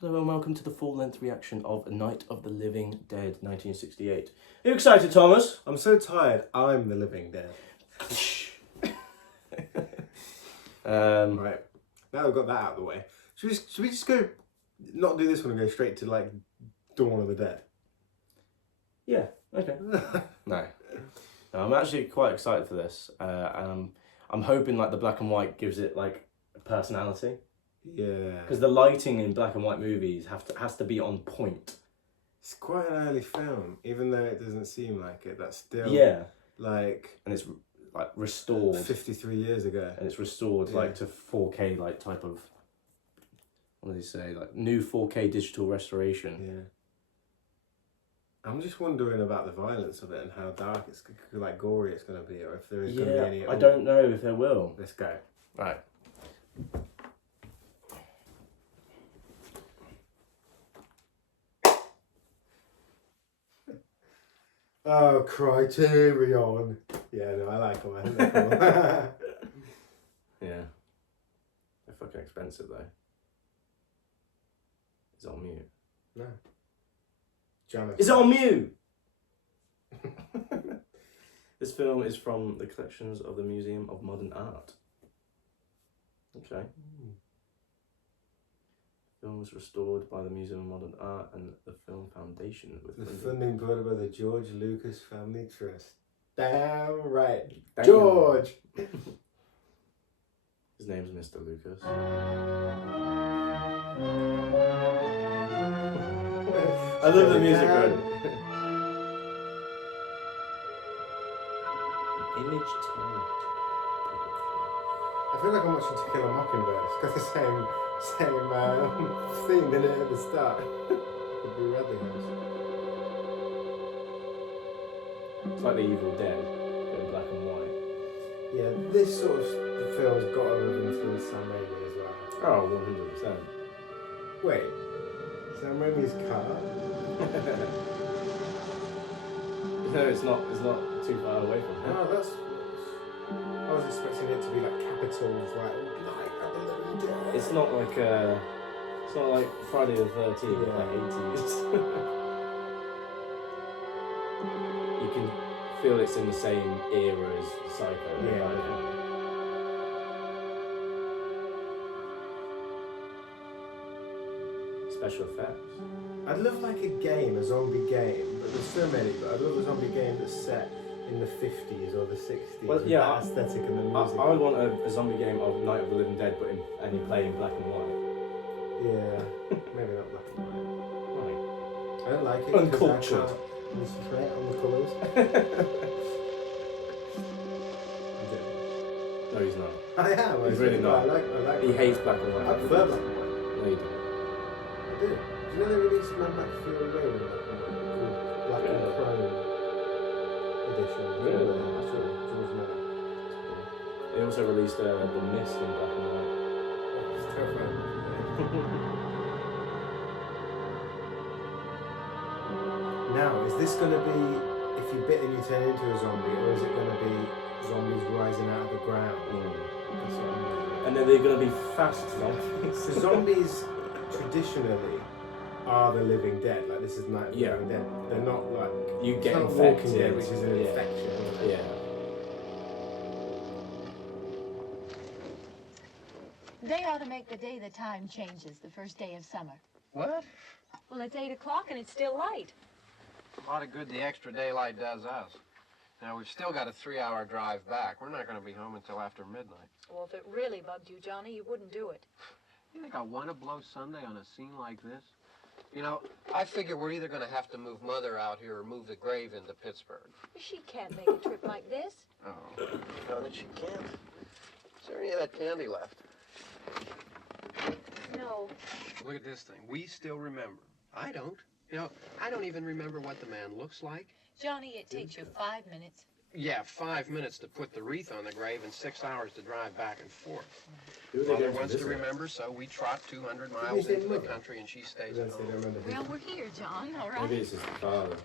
Hello and welcome to the full-length reaction of Night of the Living Dead 1968. Are you excited, Thomas? I'm so tired, I'm the living dead. Right, now we've got that out of the way. Should we just go, not do this one and go straight to like Dawn of the Dead? Yeah, okay. No, I'm actually quite excited for this. And I'm hoping like the black and white gives it like a personality. Yeah. Because the lighting in black and white movies has to be on point. It's quite an early film, even though it doesn't seem like it. That's still like, and it's like restored 53 years ago, and it's restored like to 4K like type of, what do they say, like new 4K digital restoration. Yeah. I'm just wondering about the violence of it and how dark it's like gory it's gonna be, or if there is gonna be any. I don't know if there will. Let's go. Right. Oh, Criterion. Yeah, no, I like them. I think they're cool. Yeah. They're fucking expensive though. Is it on mute? No. Janice. Is it on mute? This film is from the collections of the Museum of Modern Art. Okay. The film was restored by the Museum of Modern Art and the Film Foundation. With The funding brought by the George Lucas Family Trust. Damn right. Damn. George! His name's Mr. Lucas. I love the music, right? Image tone. I feel like I'm watching To Kill a Mockingbird. It's got the same theme in it at the start. The Blue Radley House. It's like The Evil Dead, but in black and white. Yeah, this sort of film's got a lot of influence Sam Raimi as well. Oh, 100%. Wait, Sam Raimi's car? No, it's not too far away from No, it. that's. I was expecting it to be like Capitals, like Night of the Living Dead. It's not like Friday the 13th, Yeah. like 80s. You can feel it's in the same era as Psycho. Yeah. Special effects. I'd love like a game, a zombie game, but there's so many, but I'd love a zombie game that's set in the 50s or the 60s Well, with yeah, that aesthetic and the music. I would want a zombie game of Night of the Living Dead, but and you play in black and white. Yeah, maybe not black and white. Right. I don't like it Uncultured. because I can't concentrate on the colours. No, he's not. I am. He's really not. I like He hates black and I white. prefer black and white. No, you don't. I do. Do you know they released Mad Max Fury Road in black and white? Black and Chrome edition. Yeah. That's all. George Miller. They also released The Mist in black and white. It's terrifying. Now, is this going to be if you bit and you turn into a zombie, or is it going to be zombies rising out of the ground? That's what I'm wondering. And then they're going to be fast zombies. So zombies traditionally are the living dead. Like this is Night of the Yeah. Living Dead. They're not like You it's get not infected. Walking Dead, which is an Yeah. infection. Yeah. They ought to make the day the time changes, the first day of summer. What? Well, it's 8 o'clock and it's still light. A lot of good the extra daylight does us. Now, we've still got a 3-hour drive back. We're not going to be home until after midnight. Well, if it really bugged you, Johnny, you wouldn't do it. You think I want to blow Sunday on a scene like this? You know, I figure we're either going to have to move Mother out here or move the grave into Pittsburgh. She can't make a trip like this. Oh. No, that she can't. Is there any of that candy left? No. Look at this thing. We still remember. I don't. You know, I don't even remember what the man looks like. Johnny, it takes you 5 minutes. Yeah, 5 minutes to put the wreath on the grave and 6 hours to drive back and forth. Who are they Mother going to wants to visit? remember, so we trot 200 miles say into the mother? country and she stays Then at say they home. remember Well, we're here, John, all right? Maybe it's his father.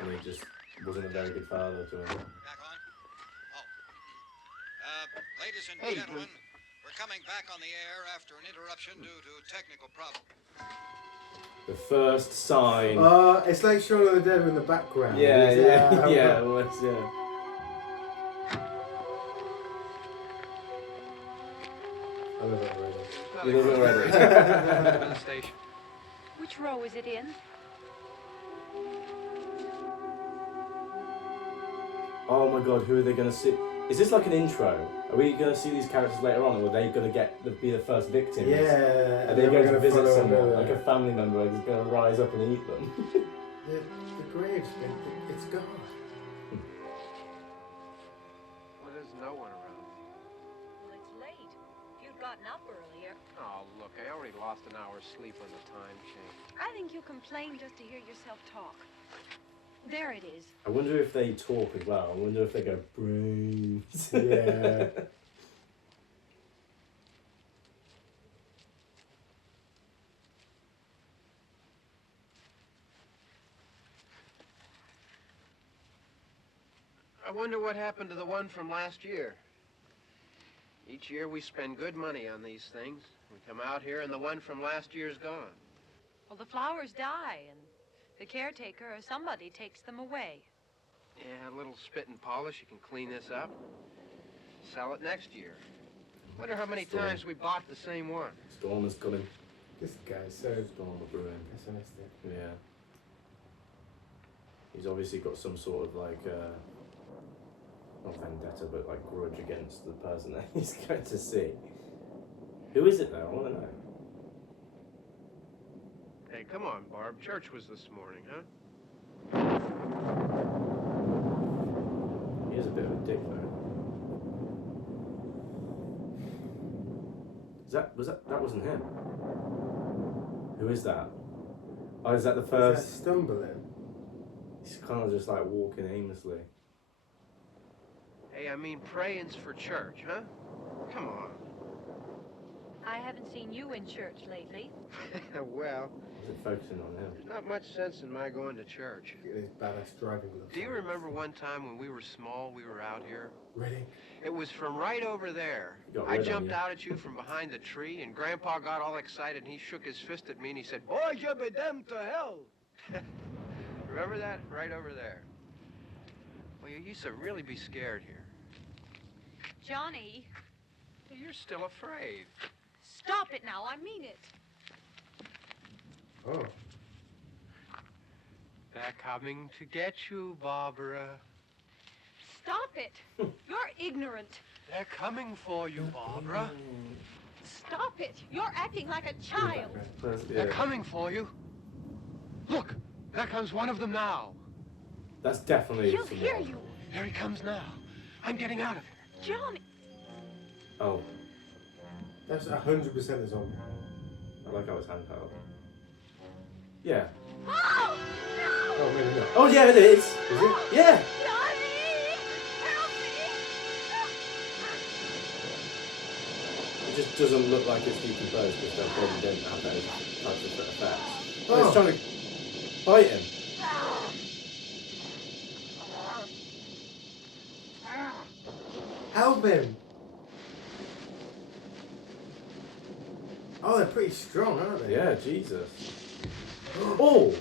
And he just wasn't a very good father to him. Back on? Oh. Ladies and Hey, gentlemen, we're We're coming back on the air after an interruption due to technical problems. The first sign. It's like Shaun of the Dead in the background. Yeah, It's, yeah, yeah, almost, yeah. I love it already. You love it already. To the station. Which row is it in? Oh my god, who are they going to see? Is this like an intro? Are we going to see these characters later on, or are they going to be the first victims? Yeah. Are they going to visit follow someone, another- like a family member who's going to rise up and eat them? The grave's been... It's gone. Well, there's no one around. Well, it's late. If you'd gotten up earlier. Oh, look, I already lost an hour's sleep on the time change. I think you complain just to hear yourself talk. There it is. I wonder if they talk as well. I wonder if they go, brains. Yeah. I wonder what happened to the one from last year. Each year we spend good money on these things. We come out here and the one from last year's gone. Well, the flowers die, and the caretaker or somebody takes them away. Yeah, a little spit and polish. You can clean this up. Sell it next year. Wonder how many Storm. times we bought the same one. Storm is coming. This guy's so Storm of ruin. pessimistic. Yeah. He's obviously got some sort of like, not vendetta, but like grudge against the person that he's going to see. Who is it though? I want to know. Hey, come on, Barb. Church was this morning, huh? He is a bit of a dick though. That wasn't him. Who is that? Oh, is that the Is first? that stumbling? He's kind of just like walking aimlessly. Hey, I mean, praying's for church, huh? Come on. I haven't seen you in church lately. Well, Is it focusing on him? there's not much sense in my going to church. Look at his badass driving look. Do you remember one time when we were small, we were out here? Really? It was from right over there. You got I red on jumped you. out at you from behind the tree, and Grandpa got all excited, and he shook his fist at me, and he said, "Boys, you'll be damned to hell." Remember that? Right over there. Well, you used to really be scared here. Johnny, You're still afraid. stop it now. I mean it. Oh. They're coming to get you, Barbara. Stop it. You're ignorant. They're coming for you, Barbara. Stop it. You're acting like a child. They're coming for you. Look, there comes one of them now. That's definitely. He'll someone. hear you. Here he comes now. I'm getting out of here. Johnny. Oh, That's 100% a zombie. I like how it's handheld. Yeah. Oh, Oh, maybe not. Oh yeah, it is. Is it? Yeah. Johnny! Help me! It just doesn't look like it's decomposed because they probably didn't have those types of effects. Oh, Oh. it's trying to bite him. Help him! Oh, they're pretty strong, aren't they? Yeah, Jesus. Oh!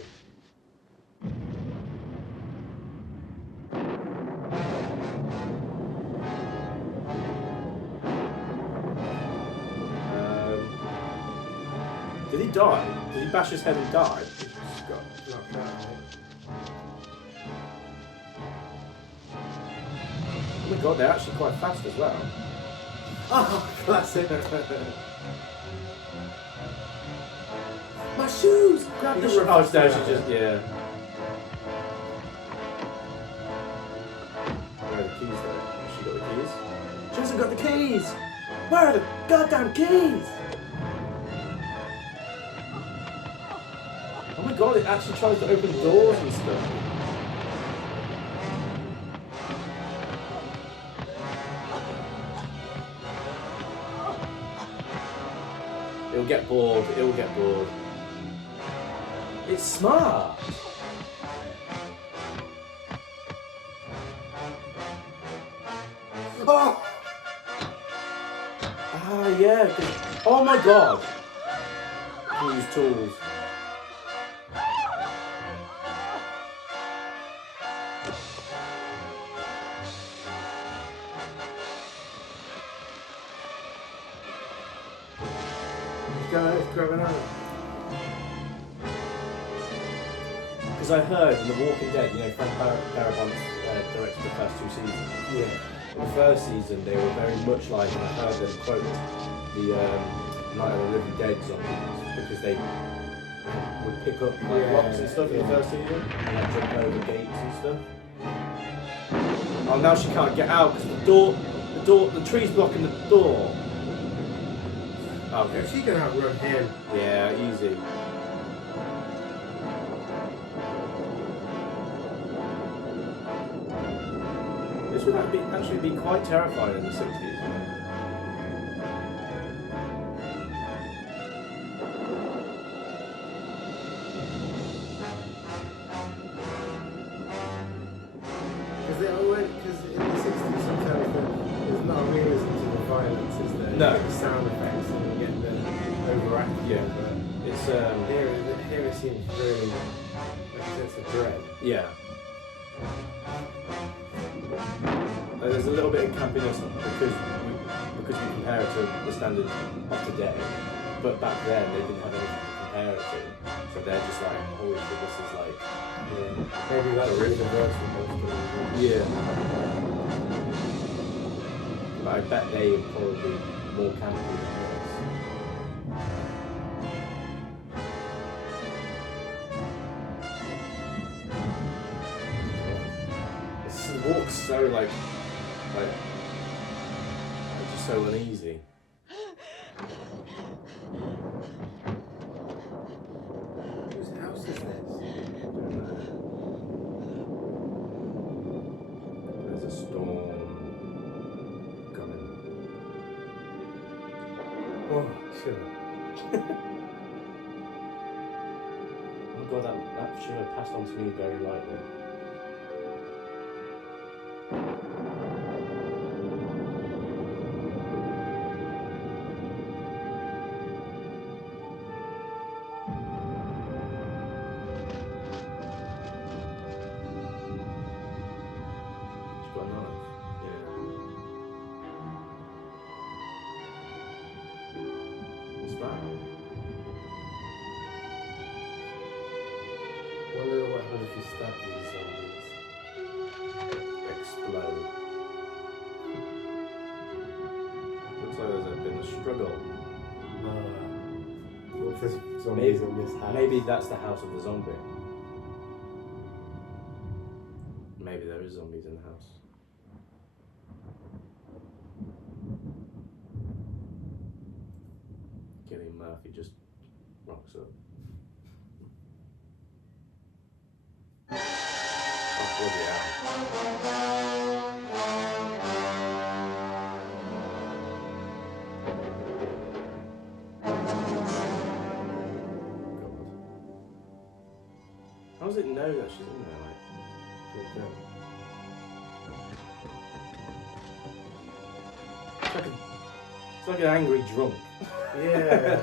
Did he die? Did he bash his head and die? Just got knocked out, I think. Oh my god, they're actually quite fast as well. Oh, classic. My shoes! Grab the Oh, no, she refrigerator. just, yeah. Where are the keys though? Has she got the keys? She hasn't got the keys! Where are the goddamn keys? Oh my god, it actually tries to open doors and stuff. It'll get bored, it'll get bored. It's smart! Oh! Ah, yeah. 'Cause- oh my god. Use tools. Guys, grab another. Because I heard in The Walking Dead, you know, Frank Darabont directed the first 2 seasons. Yeah. In the first season, they were very much like, and I heard them quote the Night of the Living Dead zombies because they would pick up like rocks and stuff in the first season and like jump over gates and stuff. Oh, now she can't get out because the tree's blocking the door. Okay. She can outrun him. Yeah, easy. This would actually be quite terrifying in the 60s. Because in the 60s sometimes there's not a realism to the violence, is there? No. You get the sound effects and you get the overacting. Yeah. But It's here it seems really like a sense of dread. yeah. There's a little bit of campiness because we compare it to the standard of today, but back then they didn't have anything to compare it to, so they're just like, holy shit, this is like, Maybe that's the reverse from most of them. yeah. But I bet they are probably more campy than this. This walks so like just so uneasy. Whose house is this? There's a storm coming. Oh, sure. Oh god, that should have passed on to me very lightly. She's got a knife. Yeah. What's that? Wonder what happens if you stab these zombies. Explode. Looks like there's been a struggle. What if there's zombies in this house? Maybe that's the house of the zombie. Maybe there is zombies in the house. Gillian Murphy just rocks up. Oh, bloody hell. God. How does it know that she's in there? Like, it's like an angry drunk. Yeah.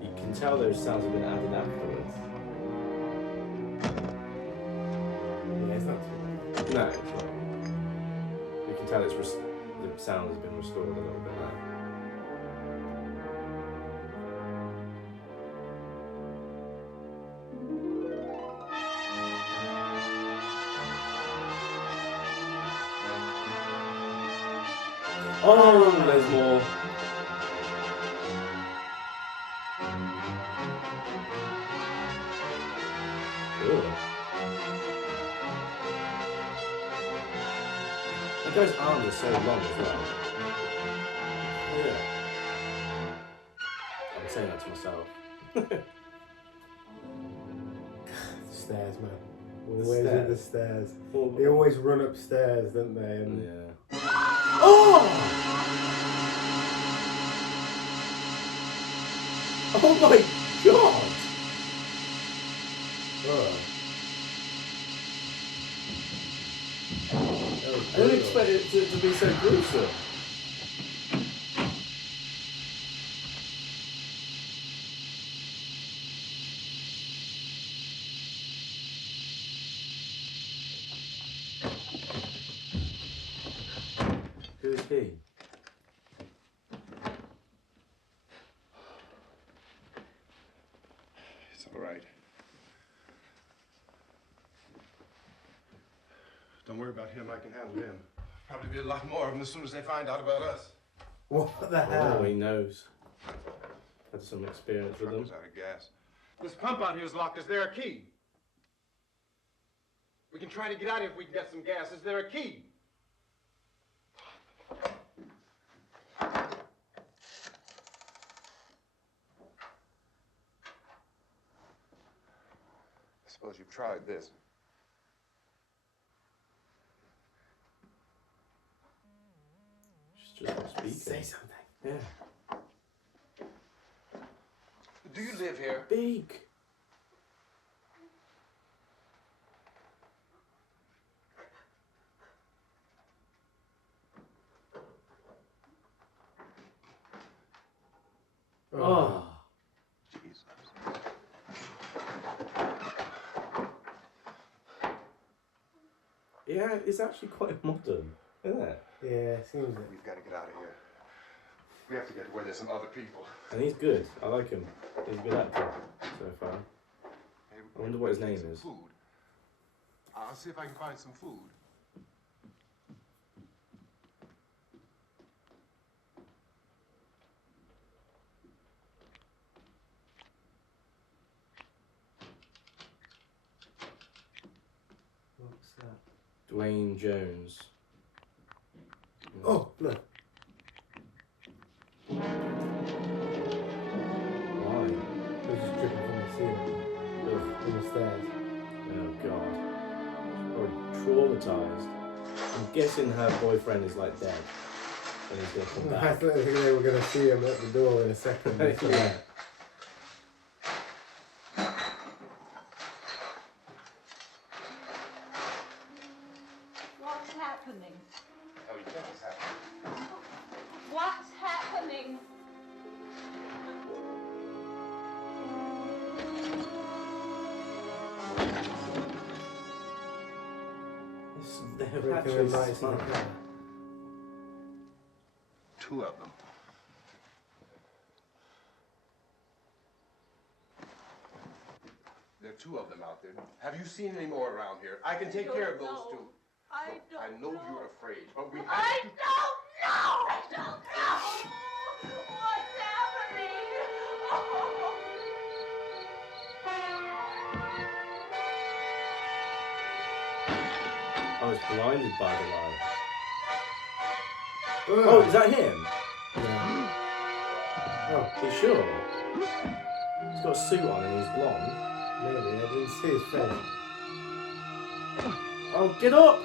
You can tell those sounds have been added afterwards. Yeah, it's not too bad. No, it's not. You can tell the sound has been restored a little bit there. Oh, there's more. Ugh. That guy's arms are so long as well. Yeah. I'm saying that to myself. The stairs, man. The Always at the stairs. stairs. They always run upstairs, don't they? And Yeah. Oh! Oh my god! Oh. I didn't expect it to be so gruesome. Who is he? It's all right. Don't worry about him. I can handle him. Probably be a lot more of them as soon as they find out about us. What the hell? Oh, he knows. Had some experience with Truck them. is out of gas. This pump out here is locked. Is there a key? We can try to get out if we can get some gas. Is there a key? I suppose you've tried this. She's just not speaking. Say something. Yeah. Do you live here? Big. Oh. Jesus. Yeah, it's actually quite modern, isn't it? Yeah, it seems it. We've got to get out of here. We have to get to where there's some other people. And he's good. I like him. He's a good actor so far. I wonder what his name Some is. Food. I'll see if I can find some food. What's that? Dwayne Jones. Oh, look. Why? It was just dripping from the ceiling. Ugh. From the stairs. Oh god. She's probably traumatized. I'm guessing her boyfriend is like dead. And he's gonna come I back. thought they were going to see him at the door in a second. Yeah. What's happening? Oh, you think it's happening? What's happening? They're Breaking the actually lights in the smart. car. Two of them. There are two of them out there. Have you seen any more around here? I can take care of those two. I Look, I know you're afraid, but we have I to. don't know! I don't know! What's happening? I was blinded by the light. Ugh. Oh, is that him? No. Oh, Are you sure? He's got a suit on and he's blonde. maybe. I didn't see his face. Oh, get up!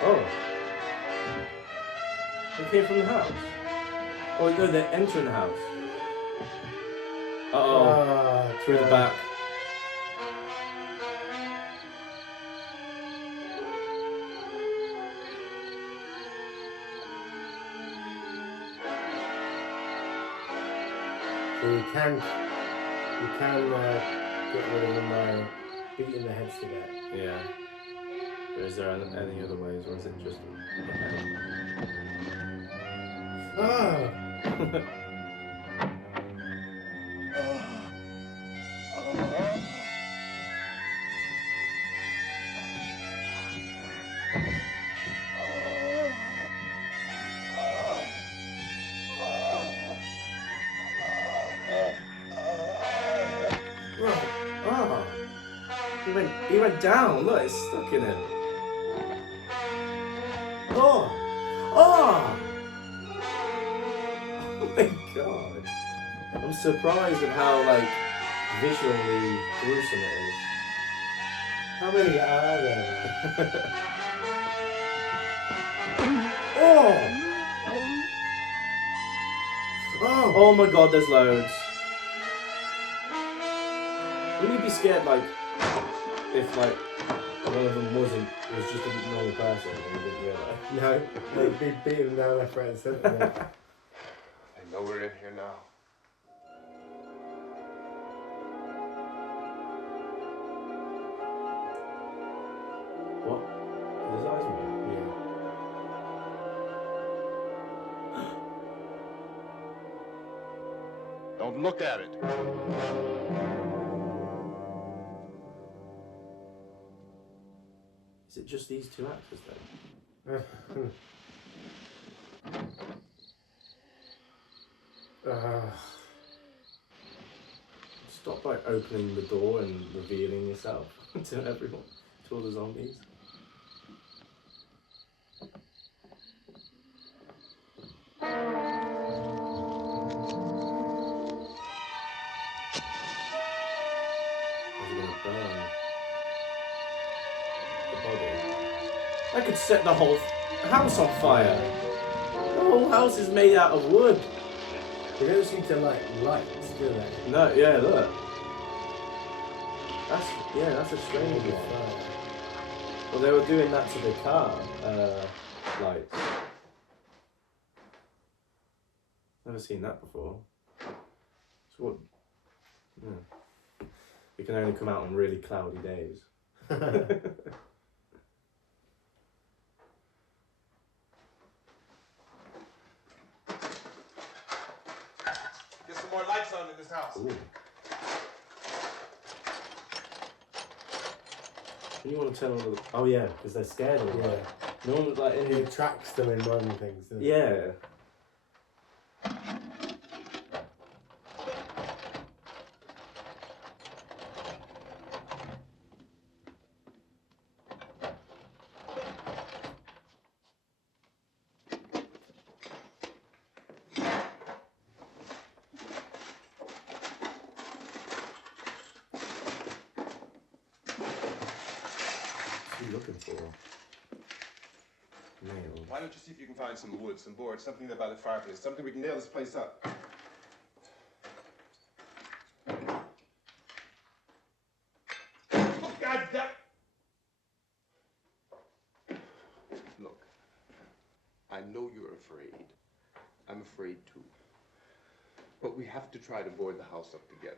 Oh. They came from the house. Oh no, they're entering the house. Uh-oh. Ah, Through the back. So you can get rid of them by beating their heads together. Yeah. But is there any other ways, or is it just the head? Oh! He He went down. Look, it's stuck in him. Oh! Oh! Oh my god. I'm surprised at how, like, visually gruesome it is. How many are there? Oh! Oh! Oh my god, there's loads. Wouldn't you be scared, like, if, like, one of them was just a normal person and you didn't realise? No, they'd be beating them down left, right, and centre. mate. I know we're in here now. What? Did his eyes move? Don't look at it. Is it just these two actors then? Stop by opening the door and revealing yourself to everyone, to all the zombies. Is it gonna burn the body? I could set the whole house on fire. The whole house is made out of wood. They don't seem to like lights, do they? No, yeah, look. That's a strange one. Well, they were doing that to the car lights. Never seen that before. So what? Yeah. It can only come out on really cloudy days. Get some more lights on in this house. Ooh. And you want to turn all the... Oh yeah, because they're scared of it. Yeah. No one like in It here. attracts them in modern things, doesn't it? Yeah. What are you looking for? Nails. Why don't you see if you can find some wood, some boards, something there by the fireplace, something we can nail this place up. Oh, God damn! Look, I know you're afraid. I'm afraid too. But we have to try to board the house up together.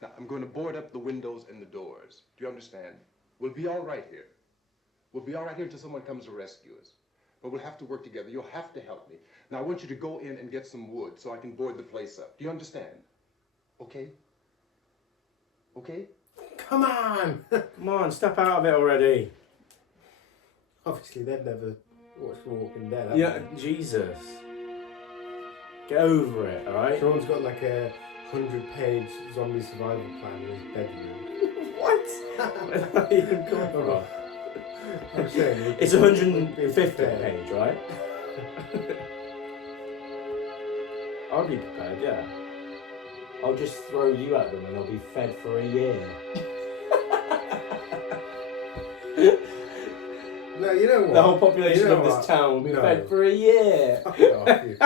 Now, I'm going to board up the windows and the doors. Do you understand? We'll be all right here. We'll be all right here until someone comes to rescue us. But we'll have to work together. You'll have to help me. Now, I want you to go in and get some wood so I can board the place up. Do you understand? Okay? Okay? Come on! Come on, step out of it already. Obviously, they've never watched Walking Dead, have Yeah, Jesus. Get over it, they? alright? Sean's got like a 100-page zombie survival plan in his bedroom. What? Where did that even come from? I'm saying, It's 150 page, right? I'll be prepared, yeah. I'll just throw you at them and they'll be fed for a year. No, you know what? The whole population You know of this what? town will be No. fed for a year. Fuck it off, you.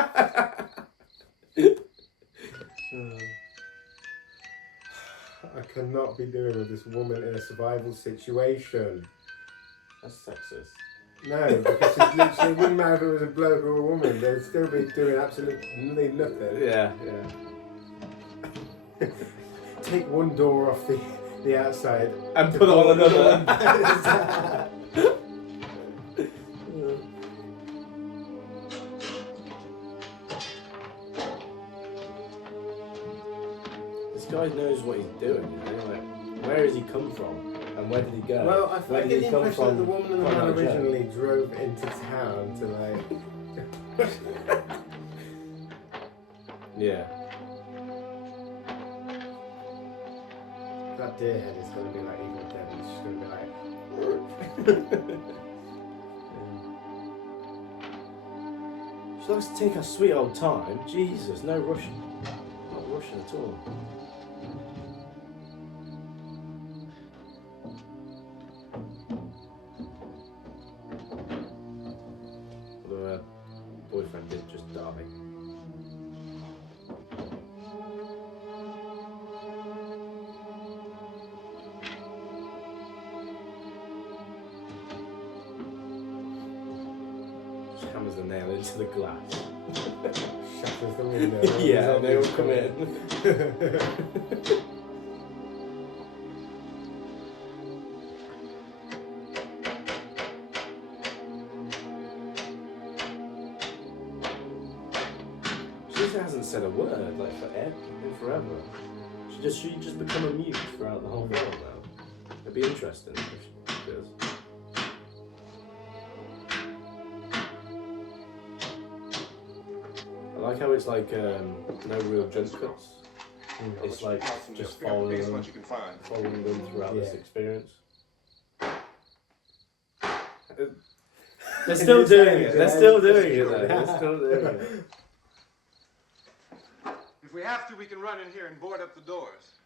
I cannot be doing with this woman in a survival situation. That's sexist. No, because it's literally, it wouldn't matter if it was a bloke or a woman, they'd still be doing absolutely nothing. Yeah. Take one door off the outside And put it on another. This guy knows what he's doing. You know? Like, where has he come from? And where did he go? Well, I where get did the he come impression that from? the woman and the Quite man like Joe. originally drove into town to like... Yeah. That deer head is going to be like Evil Dead. It's just going to be like. She likes to take her sweet old time. Jesus, no rushing. Not rushing at all. Although her boyfriend did just die. Just hammers the nail into the glass. Shatters the window. Yeah, they all come in. She hasn't said a word like forever. She just become a mute throughout the whole film now. It'd be interesting if she does. I like how it's like no real jump cuts. It's like just following them, you can find. following them throughout this experience. They're still doing it. They're still doing it though. They're still doing it. If we have to, we can run in here and board up the doors.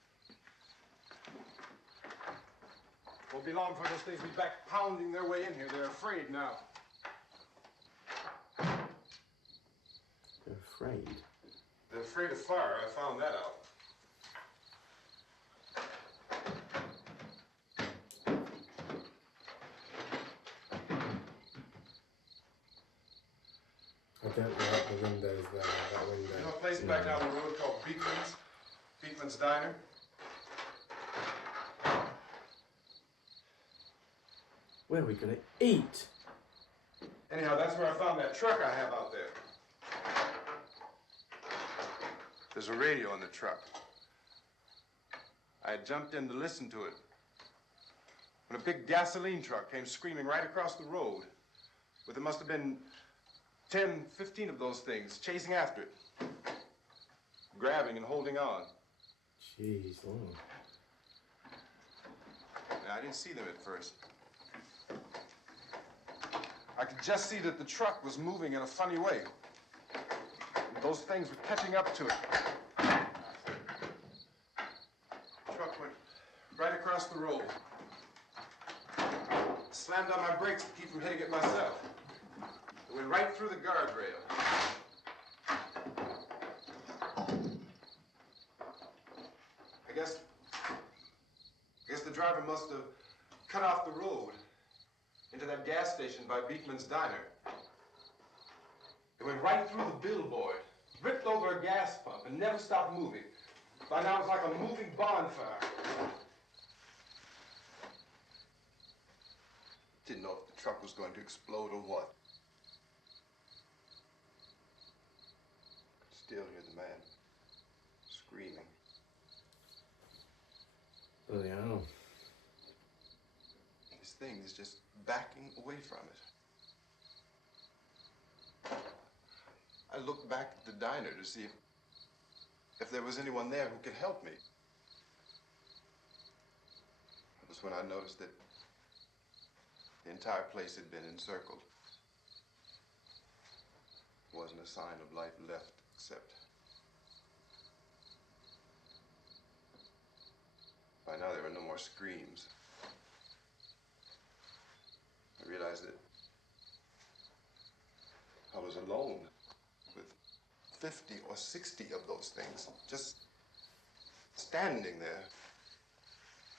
Won't be long before those things be back pounding their way in here. They're afraid now. They're afraid. They're afraid of fire. I found that out. I don't like the windows there. That window. You know a place back down the road called Beekman's? Beekman's Diner? Where are we gonna eat? Anyhow, that's where I found that truck I have out there. There's a radio in the truck. I had jumped in to listen to it when a big gasoline truck came screaming right across the road. But there must have been 10, 15 of those things chasing after it, grabbing and holding on. Jeez, Lord. Now, I didn't see them at first. I could just see that the truck was moving in a funny way. Those things were catching up to it. The truck went right across the road. Slammed on my brakes to keep from hitting it myself. It went right through the guardrail. I guess the driver must have cut off the road into that gas station by Beekman's Diner. It went right through the billboard, ripped over a gas pump, and never stopped moving. By now, it was like a moving bonfire. Didn't know if the truck was going to explode or what. Could still hear the man screaming. Bloody hell. This thing is just backing away from it. I looked back at the diner to see if there was anyone there who could help me. It was when I noticed that the entire place had been encircled. There wasn't a sign of life left except by now there were no more screams. I realized that I was alone with 50 or 60 of those things, just standing there,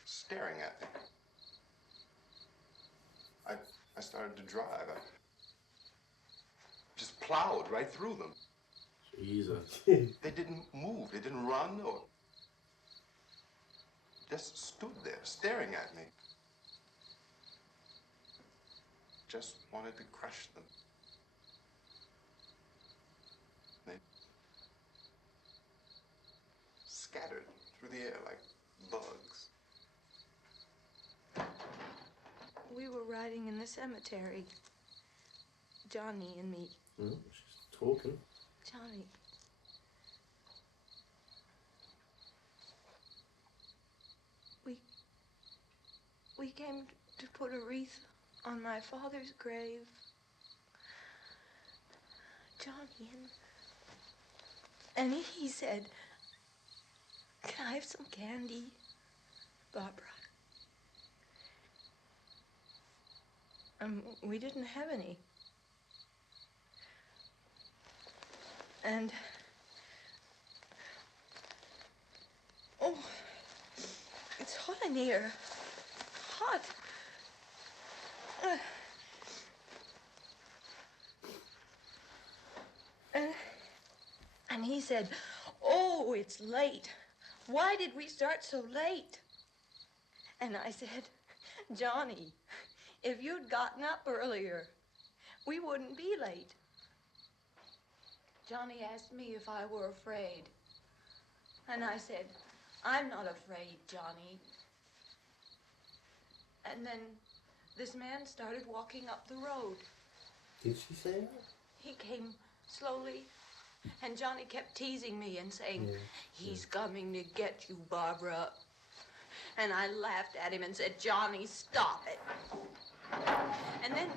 staring at me. I started to drive. I just plowed right through them. Jesus. They didn't move, they didn't run or just stood there staring at me. Just wanted to crush them. They scattered through the air like bugs. We were riding in the cemetery. Johnny and me. She's talking. Johnny. We we came to put a wreath on my father's grave. Johnny, and he said, "Can I have some candy, Barbara?" We didn't have any. And, oh, it's hot in here. Hot. And he said, "Oh, it's late. Why did we start so late?" And I said, "Johnny, if you'd gotten up earlier, we wouldn't be late." Johnny asked me if I were afraid. And I said, "I'm not afraid, Johnny." And then this man started walking up the road. Did she say that? He came slowly, and Johnny kept teasing me and saying, "He's coming to get you, Barbara." And I laughed at him and said, "Johnny, stop it." And then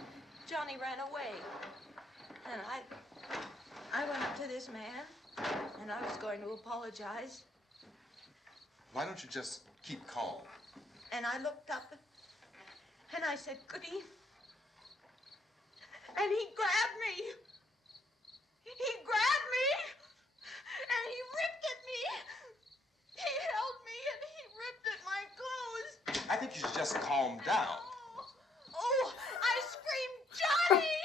Johnny ran away. And I went up to this man, and I was going to apologize. Why don't you just keep calm? And I looked up, and I said, "Goody." And he grabbed me. He grabbed me, and he ripped at me. He held me, and he ripped at my clothes. I think you should just calm down. Oh, I screamed, "Johnny!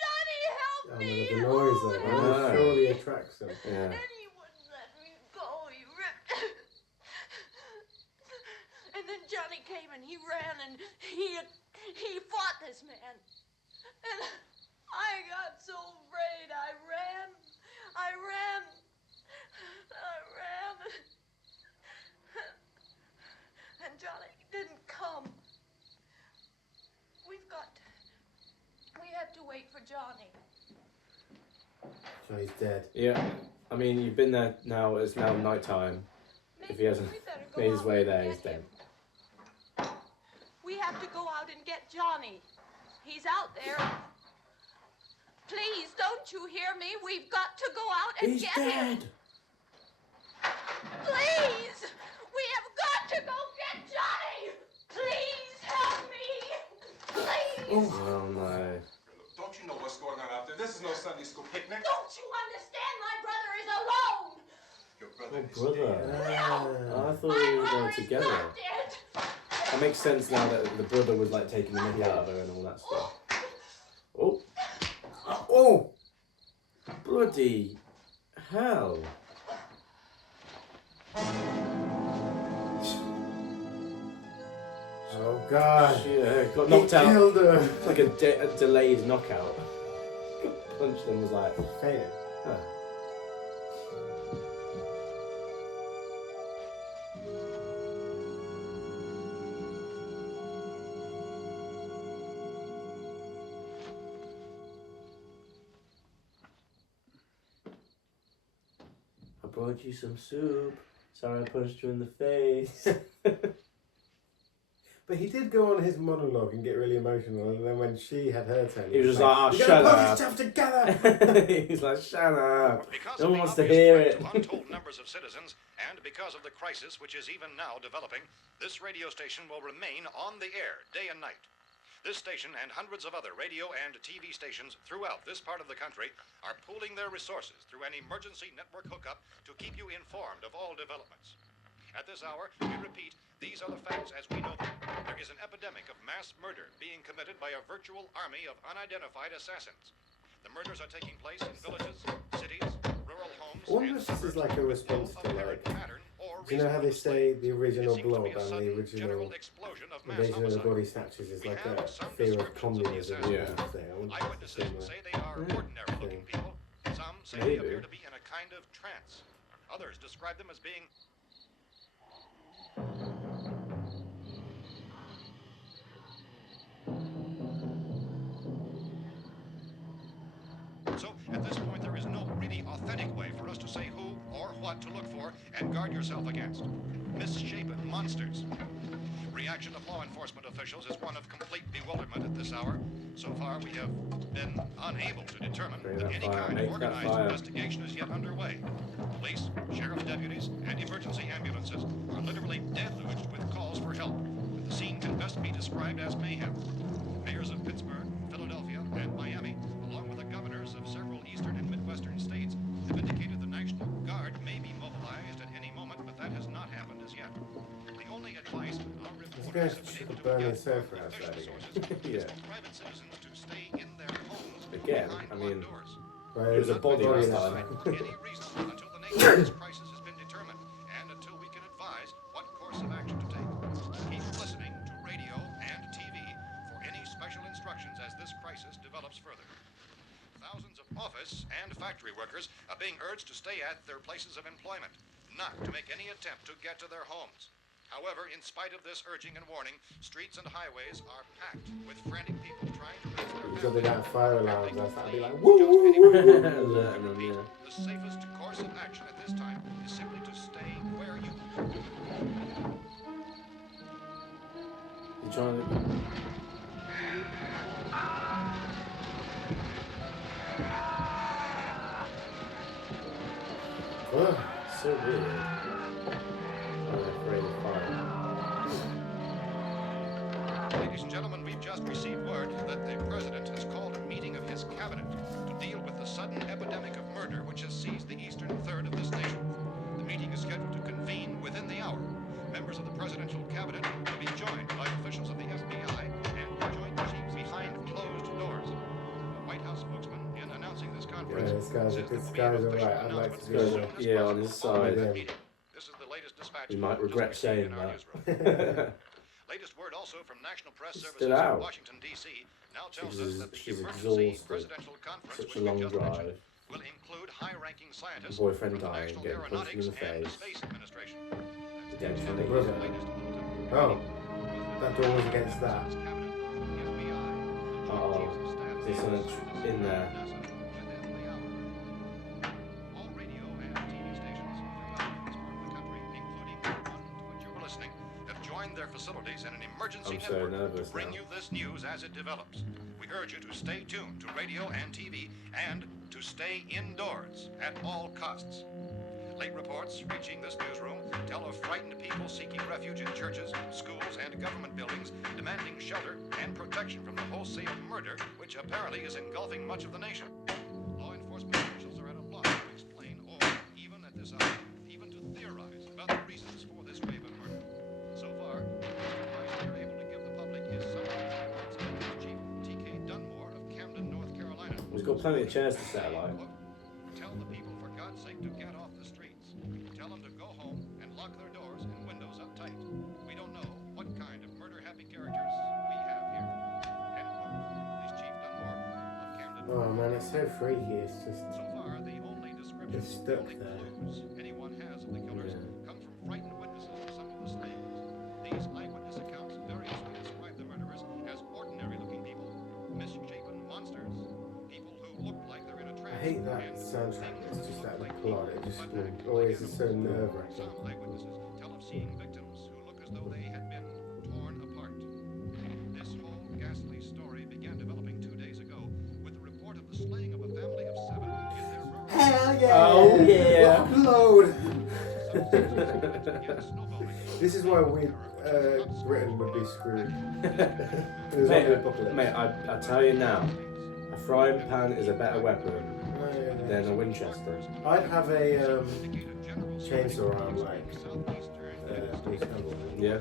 Johnny, help Oh, me!" the noise though. Oh, The noise surely attracts them. Yeah. And he wouldn't let me go. He ripped. And then Johnny came and he ran and he fought this man. And I got so afraid. I ran. And Johnny didn't come. We have to wait for Johnny. Johnny's dead. Yeah. I mean, you've been there now. It's now night time. If he hasn't We better go made his out way and there, get he's dead. him. We have to go out and get Johnny. He's out there. Please, don't you hear me? We've got to go out and He's get dead. him. Please! We have got to go get Johnny! Please help me! Please! Oh no. Don't you know what's going on out there? This is no Sunday school picnic. Don't you understand? My brother is alone! Your brother is Brother. dead. I thought My they were brother going is together. not dead! That makes sense now that the brother was like taking the mickey out of her and all that stuff. Oh. Oh! Bloody hell. Oh God! She got He knocked out. killed her. It's like a delayed knockout. Punched and was like, Fainted. huh. I brought you some soup. Sorry I punched you in the face. But he did go on his monologue and get really emotional, and then when she had her turn, He was just like, "Oh, "You shut gotta pull up." yourself together. He's like, shut up. Because No of one the wants to obvious hear threat it. to untold numbers of citizens, and because of the crisis which is even now developing, this radio station will remain on the air day and night. This station and hundreds of other radio and TV stations throughout this part of the country are pooling their resources through an emergency network hookup to keep you informed of all developments. At this hour, we repeat, these are the facts as we know them. There is an epidemic of mass murder being committed by a virtual army of unidentified assassins. The murders are taking place in villages, cities, rural homes, I wonder and if this is suburbs like a with response no to apparent like, pattern or do you know how they reason for say the the original It seems to blob be a and sudden the original general explosion of mass invasion of the homicide. body snatchers is We like have a some fear of descriptions of the communism? assassin. Yeah. Thing. I wonder if it's Eyewitnesses similar. say they are ordinary-looking people. Some say Maybe. they appear to be in a kind of trance. Others describe them as being so, at this point, there is no really authentic way for us to say who or what to look for and guard yourself against. Misshapen monsters. Reaction of law enforcement officials is one of complete bewilderment at this hour. So far, we have been unable to determine Bring if that any fire, kind make of that organized fire. investigation is yet underway. Police, sheriff's deputies, and emergency ambulances are literally deluged with calls for help. The scene can best be described as mayhem. Mayors of Pittsburgh, Philadelphia, and Miami, along with the governors of several eastern and midwestern states, have indicated the National Guard may be mobilized at any moment, but that has not happened as yet. The only advice our reporters have been able to burning get sofa from outside official again. sources Yeah. is for private citizens to stay in their homes Again, behind I mean, locked doors. There's a body Body outside. Any reason until the nature of this crisis has been determined and until we can advise what course of action to take. Keep listening to radio and TV for any special instructions as this crisis develops further. Thousands of office and factory workers are being urged to stay at their places of employment, not to make any attempt to get to their homes. However, in spite of this urging and warning, streets and highways are packed with frantic people trying to reach their So they families. got fire alarms outside. I'd be like, Just woo, woo, any woo, reason. woo. Alerting them, Repeat, yeah. the safest course of action at this time is simply to stay where you You trying to... Ugh. So weird. I'm afraid of fire. Ladies and gentlemen, we've just received word that the president has called a meeting of his cabinet to deal with the sudden epidemic of murder which has seized the eastern third of this nation. The meeting is scheduled to convene within the hour. Members of the presidential cabinet will be joined by officials of the FBI and joint chiefs behind closed doors. A White House spokesman, in announcing this conference, Yeah, this guy's says there will be alright. an official I'd like announcement to as do soon it. as Yeah, possible on his about side. that meeting. This is the latest dispatch. You might just regret received saying in our that. newsroom. Latest word also from National Press She's Services still out. in Washington, D.C. now tells She's- us that the she's emergency exhausted. presidential conference, Such which a we long just mentioned, drive. will include high-ranking scientists Boyfriend from the dying, National getting punched Aeronautics in the and the face. Space Administration. Again, The trying to brother. Latest bulletin. Oh, that door was against that. Cabinet, the FBI, Uh-oh. chiefs of staff, There's something in there. NASA, within the hour. All radio and TV stations throughout this part of the country, including the one to which you were listening, have joined their facilities in an emergency I'm so network nervous to bring now. you this news as it develops. We urge you to stay tuned to radio and TV and to stay indoors at all costs. Late reports reaching this newsroom tell of frightened people seeking refuge in churches, schools, and government buildings, demanding shelter and protection from the wholesale murder which apparently is engulfing much of the nation. Law enforcement officials are at a loss to explain or, even at this hour, even to theorize about the reasons for this wave of murder. So far, the advice we are able to give the public is summary from Inspector Chief T.K. Dunmore of Camden, North Carolina. We've got plenty of chairs to set alight. Quote, tell the people, for God's sake, to get off the streets. Tell them to go home and lock their doors and windows up tight. We don't know what kind of murder-happy characters we have here. End quote. This Chief Dunmore of Camden. Oh man, it's so freaky. It's just. So far, the only descriptions, It's stuck the only there. clues anyone has of the killers come from frightened witnesses of some of the slayings. These eyewitness accounts variously describe the murderers as ordinary-looking people, misshapen monsters, people who look like they're in a trance. I hate that and soundtrack. things It's just who that look like plot. It people, just but act always like is so animals. nerve-wracking. Some eyewitnesses tell of seeing victims who look as though they had been torn apart. This whole ghastly story began developing 2 days ago with the report of the slaying of a family of 7 in their rural Hell yeah! Oh, yeah. Upload! began snowballing. This is why Britain would be screwed. It was Mate, like the apocalypse. mate, I tell you now, a frying pan is a better weapon than a Winchester. I'd have a chainsaw arm like Bruce Campbell. Yeah?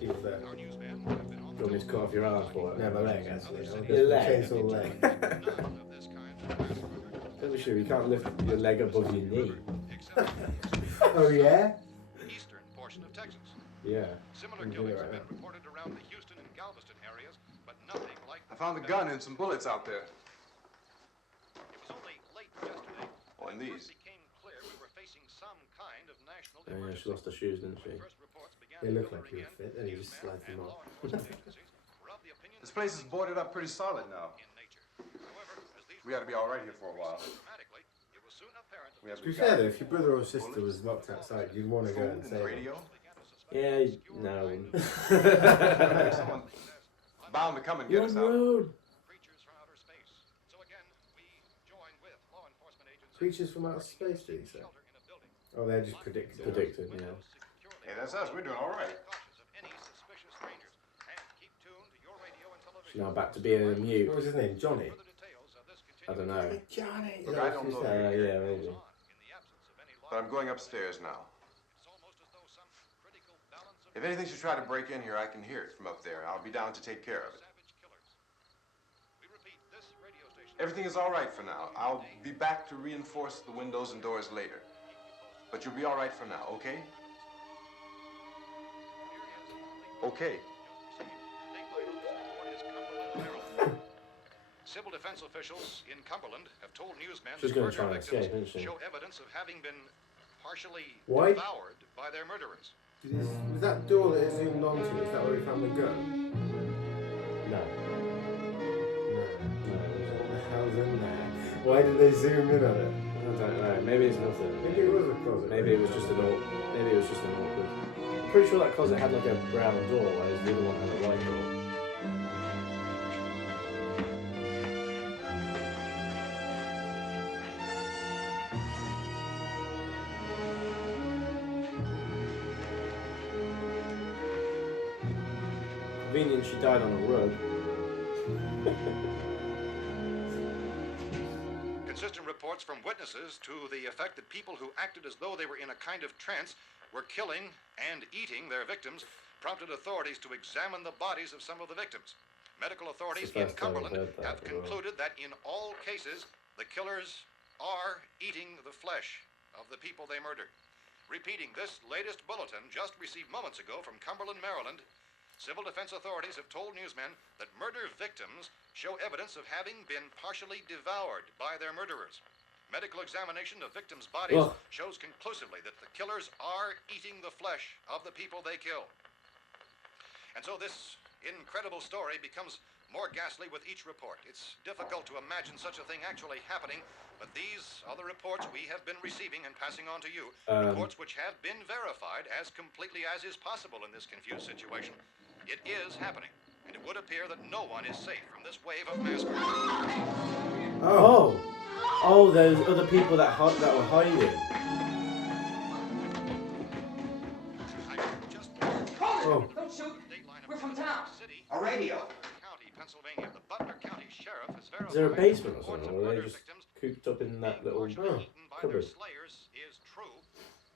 He was there. Do you want me to cut off your arm for it? No, my leg actually. I'll Your go leg? Chainsaw leg. Don't be sure you can't lift your leg above your knee. Oh yeah? Eastern portion of Texas. Yeah. Similar You can do killings it have right been reported around the Houston and Galveston areas, but nothing like I found a gun and some bullets out there. It was only late yesterday Oh, and that these. it became clear we were facing some kind of national Oh, yeah, emergency. she lost her shoes, didn't she? First reports began They look like filtering you in. fit, and you just Newsmen slide them and off. law enforcement agencies were of the opinion This that place is boarded up pretty solid now. in nature. However, as these We ought to be all right here for a while. dramatically, it was soon apparent that We have To be fair though, if your brother or sister was locked outside, you'd want to go and food save and them. radio. Yeah, no, I wouldn't. Someone bound to come and get You're us on out. road. Creatures from outer space. So again, we join with law enforcement agencies. Creatures from outer space, did he say? Shelter in a building. Oh, they're just predicted. Predicted, yeah. Securely. Hey, that's us. We're doing all right. Cautious of any suspicious strangers. And keep tuned to your radio and television. Now back to being a mute. What was his name? Johnny? Further details of this I don't know. Johnny! Look, I don't know. Yeah, maybe. in the absence of any law. But I'm going upstairs now. It's almost as though some critical balance of If anything should try to break in here, I can hear it from up there. I'll be down to take care of it. savage killers. We repeat, this radio station. Everything is all right for now. I'll be back to reinforce the windows and doors later. But you'll be all right for now, okay? Okay. Civil defense officials in Cumberland have told newsmen She's that gonna try murder and escape, victims isn't she? show evidence of having been partially Why? devoured by their murderers. Was that door that it zoomed onto? Is that where he found the gun? No. What the hell's in there? Why did they zoom in on it? I don't know. Maybe it's nothing. Maybe it was a closet. Maybe it was just an awkward. Maybe it was just an awkward. I'm pretty sure that closet had like a brown door, whereas the other one had a white door. Convenient, she died on a rug. Consistent reports from witnesses to the effect that people who acted as though they were in a kind of trance were killing and eating their victims prompted authorities to examine the bodies of some of the victims. Medical authorities It's the in first time I've Cumberland heard that have as well. concluded that in all cases, the killers are eating the flesh of the people they murdered. Repeating this latest bulletin just received moments ago from Cumberland, Maryland, civil defense authorities have told newsmen that murder victims show evidence of having been partially devoured by their murderers. Medical examination of victims' bodies Ugh. shows conclusively that the killers are eating the flesh of the people they kill. And so this incredible story becomes more ghastly with each report. It's difficult to imagine such a thing actually happening, but these are the reports we have been receiving and passing on to you. Reports which have been verified as completely as is possible in this confused situation. It is happening, and it would appear that no one is safe from this wave of mass murder. Oh! Oh, there's other people that were hiding. Oh. Don't shoot! We're from town. A radio. County, Pennsylvania. The Butler County Sheriff has verified Is there a basement or reports something, of or are they murder just victims cooped up in that little partially eaten by their cupboard? slayers is true.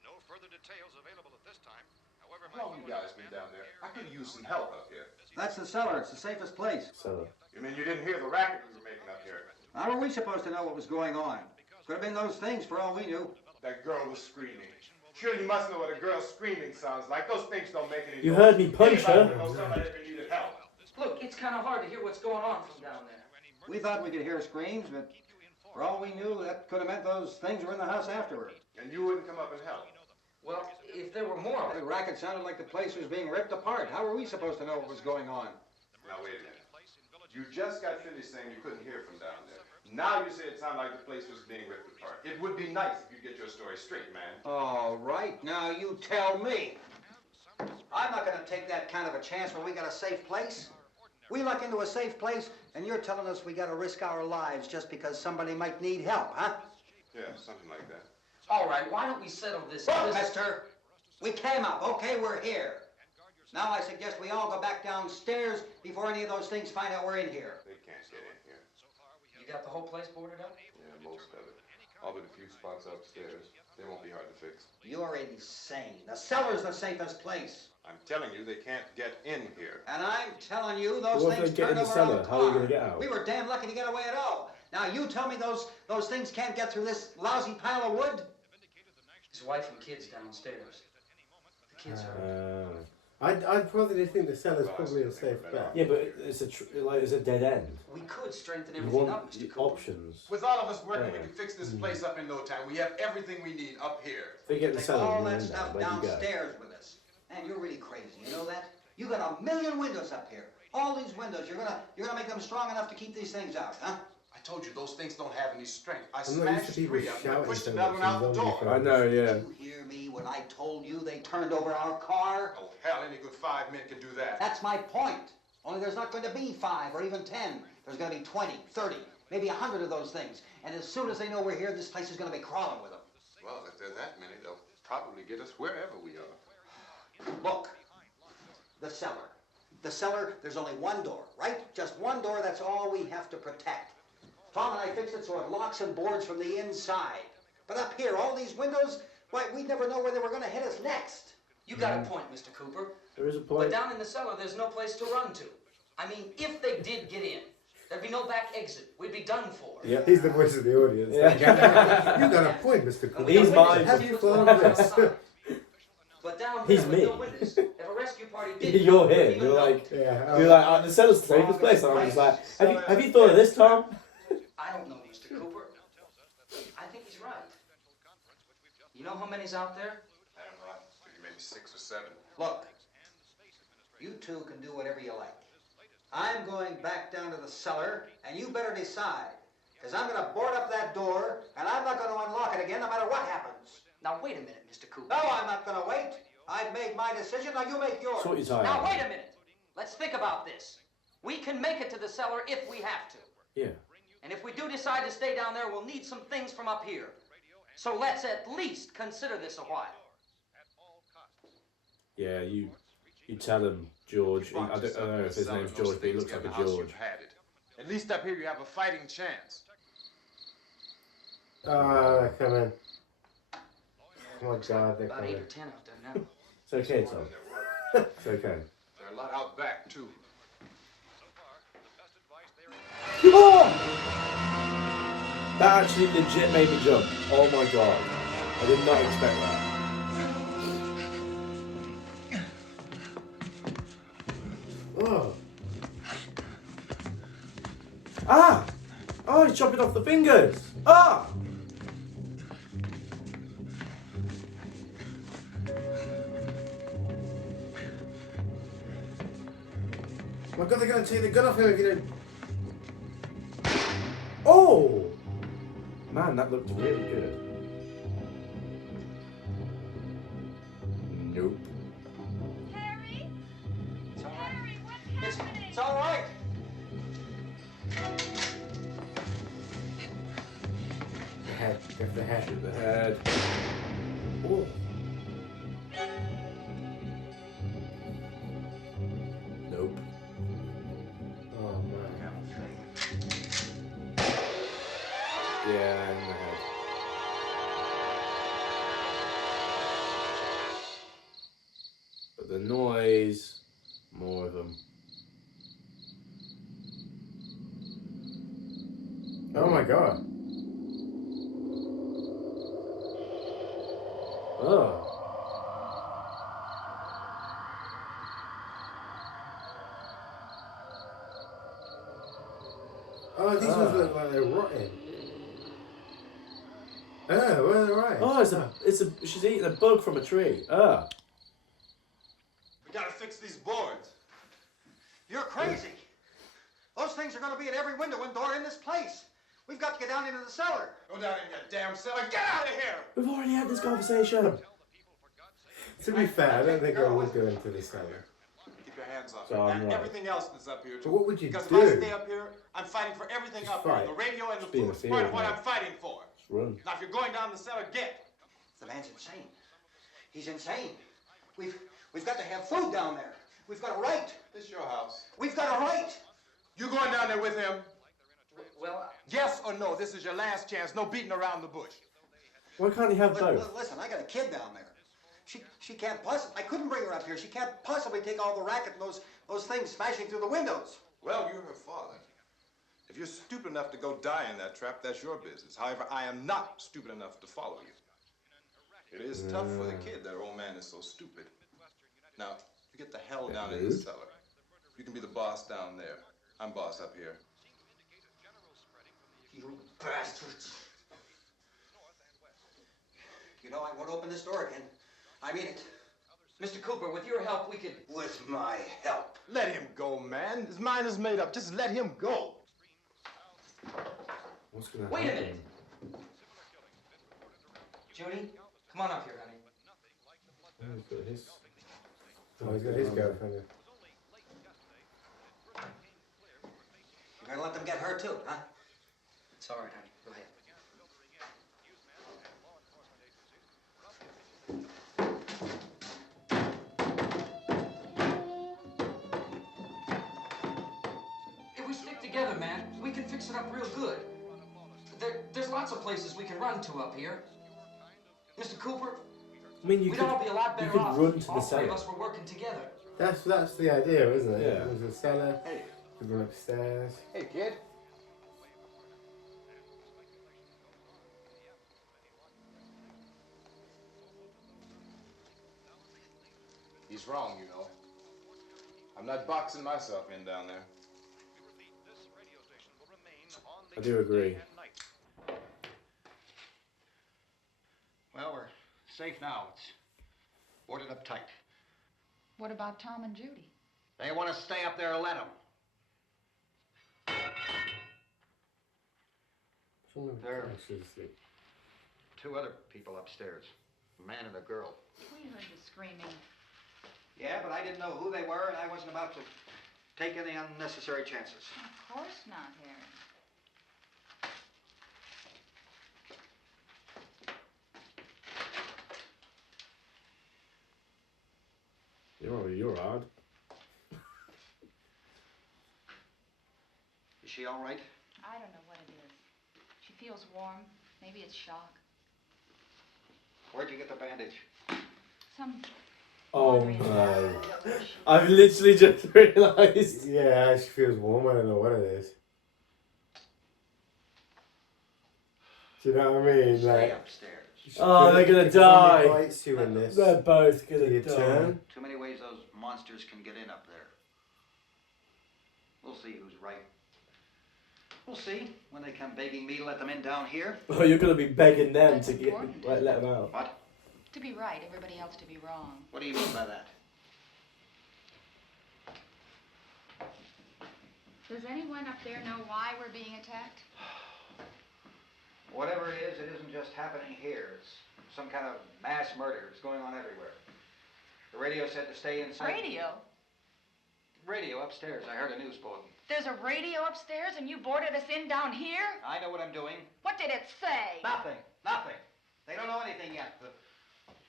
No further details available at this time. However, How long you guys been down there? I could use some help up here. That's the cellar. It's the safest place. Cellar. You mean you didn't hear the racket we were making up here? How are we supposed to know what was going on? Could have been those things for all we knew. That girl was screaming. Sure, you must know what a girl's screaming sounds like. Those things don't make any You noise. heard me punch Anybody her. would know somebody if they needed help. Look, it's kind of hard to hear what's going on from down there. We thought we could hear screams, but for all we knew, that could have meant those things were in the house afterward. And you wouldn't come up and help. Well, if there were more, the racket sounded like the place was being ripped apart. How were we supposed to know what was going on? Now wait a minute. You just got finished saying you couldn't hear from down there. Now you say it sounded like the place was being ripped apart. It would be nice if you get your story straight, man. All right, now you tell me. I'm not going to take that kind of a chance when we got a safe place. We luck into a safe place, and you're telling us we got to risk our lives just because somebody might need help, huh? Yeah, something like that. All right, why don't we settle this? Look, mister, we came up, okay? We're here. Now I suggest we all go back downstairs before any of those things find out we're in here. They can't get in here. You got the whole place boarded up? Yeah, most of it. All but a few spots upstairs. They won't be hard to fix. You're insane. The cellar's the safest place. I'm telling you, they can't get in here. And I'm telling you, those What if things they get in turned the over on cellar? the How are we car. gonna get out? We were damn lucky to get away at all. Now you tell me those things can't get through this lousy pile of wood? His wife and kids downstairs. The kids are... I'd probably think the cellar's probably a safe bet. Yeah, but it's a dead end. We could strengthen You everything want up, Mr. Cooper. options. With all of us working, we Yeah. can fix this place up in no time. We have everything we need up here. If they get in the Take cellar, all you're that in stuff there. Where do you go? downstairs with us. Man, you're really crazy. You know that? You got 1 million windows up here. All these windows, you're gonna make them strong enough to keep these things out, huh? I told you those things don't have any strength. I I'm not used to smashed people 3 of them. I shouting pushed so another much one out in the zombie door. films. I know, yeah. Did you hear me when I told you they turned over our car? Oh, hell, any good 5 men can do that. That's my point. Only there's not going to be 5 or even 10. There's going to be 20, 30, maybe 100 of those things. And as soon as they know we're here, this place is going to be crawling with them. Well, if there are that many, they'll probably get us wherever we are. Look, the cellar. The cellar, there's only one door, right? Just one door, that's all we have to protect. Tom and I fixed it so it locks and boards from the inside. But up here, all these windows, why, we'd never know where they were going to hit us next. You got a point, Mr. Cooper. There is a But point. down in the cellar, there's no place to run to. I mean, if they did get in, there'd be no back exit. We'd be done for. Yeah. He's the voice of the audience. Yeah. You got a point, Mr. Cooper. He's mine. Have you thought of this? But down He's here, with me. no windows, if a rescue party did You're come, here. even You're though- like, Yeah. you're like, the cellar's the safest place. And I'm just like, have you thought of this, Tom? I don't know, Mr. Cooper. I think he's right. You know how many's out there? I don't know. Maybe 6 or 7. Look, you two can do whatever you like. I'm going back down to the cellar, and you better decide. Because I'm going to board up that door, and I'm not going to unlock it again no matter what happens. Now, wait a minute, Mr. Cooper. No, I'm not going to wait. I've made my decision, now you make yours. Sort your tie Now, out. wait a minute. Let's think about this. We can make it to the cellar if we have to. Yeah. And if we do decide to stay down there, we'll need some things from up here. So let's at least consider this a while. Yeah, you tell him, George. I don't know if his name's George, but he looks like a George. You've had it. At least up here you have a fighting chance. Oh, come in. Oh my God, they're About 8 coming. or 10 out there now. It's okay, Tom. It's okay. There are a lot out back, too. Oh! That actually legit made me jump. Oh my god. I did not expect that. Oh. Ah! Oh, he's chopping off the fingers. Ah! Oh my God, they're going to take the gun off him if you don't. Oh! Man, that looked really good. Nope. Harry? It's all right. Harry, what's happening? It's all right. The head. Get the head. Shoot the head. Oh. Nope. Oh man. Yeah, in the head. But the noise, more of them. Oh my God. Oh. Oh, these ones look like they're rotting. Oh, well, they're right. Oh, she's eating a bug from a tree. Ah. We gotta fix these boards. You're crazy. Those things are going to be at every window and door in this place. We've got to get down into the cellar. Go down in that damn cellar. Get out of here! We've already had this conversation. To be fair, I don't think I would go into the cellar. Keep your hands off So me. I'm And right. everything else that's up here, too. But what would you Because do? if I stay up here, I'm fighting for everything up Fight. here. The radio and the Just be in food. the It's part field, of what mate. I'm fighting for. Just run. Now, if you're going down the cellar, get. The man's insane. He's insane. We've got to have food down there. We've got a right. This is your house. We've got a right. You going down there with him? Well, Yes or no? This is your last chance. No beating around the bush. Why can't he have both? Listen, I got a kid down there. She can't possibly. I couldn't bring her up here. She can't possibly take all the racket and those things smashing through the windows. Well, you're her father. If you're stupid enough to go die in that trap, that's your business. However, I am not stupid enough to follow you. It is tough for the kid that her old man is so stupid. Now, you get the hell down in the cellar. You can be the boss down there. I'm boss up here. You bastards. You know, I won't open this door again. I mean it. Mr. Cooper, with your help, we could... With my help. Let him go, man. His mind is made up. Just let him go. What's gonna Wait a happen? minute. Judy, come on up here, honey. Oh, he's got his. Oh, he's got his girlfriend. You're gonna let them get hurt too, huh? It's all right, honey. Go ahead. If we stick together, man, we can fix it up real good. There's lots of places we can run to up here. Mr. Cooper, I mean, you we'd could, all be a lot you better could off run to if the all three of cellar. us were working together. That's the idea, isn't it? Yeah. There's a cellar. Hey. You run upstairs. Hey, kid. He's wrong, you know. I'm not boxing myself in down there. I do agree. Well, we're safe now. It's boarded up tight. What about Tom and Judy? They want to stay up there, let them. There are two other people upstairs, a man and a girl. We heard the screaming. Yeah, but I didn't know who they were, and I wasn't about to take any unnecessary chances. Of course not, Harry. You're odd. Is she all right? I don't know what it is. She feels warm. Maybe it's shock. Where'd you get the bandage? Some... Oh no. I've literally just realised. Yeah, she feels warm. I don't know what it is. Do you know what I mean? Stay Like, upstairs. Oh, they're gonna if somebody die. bites you in this, They're both do gonna you die. turn? Too many ways those monsters can get in up there. We'll see who's right. We'll see when they come begging me to let them in down here. Oh, you're gonna be begging them That's to get important. let them out. What? To be right, everybody else to be wrong. What do you mean by that? Does anyone up there know why we're being attacked? Whatever it isn't just happening here. It's some kind of mass murder. It's going on everywhere. The radio said to stay inside. Radio? Radio upstairs. I heard a news bulletin. There's a radio upstairs and you boarded us in down here? I know what I'm doing. What did it say? Nothing. Nothing. They don't know anything yet.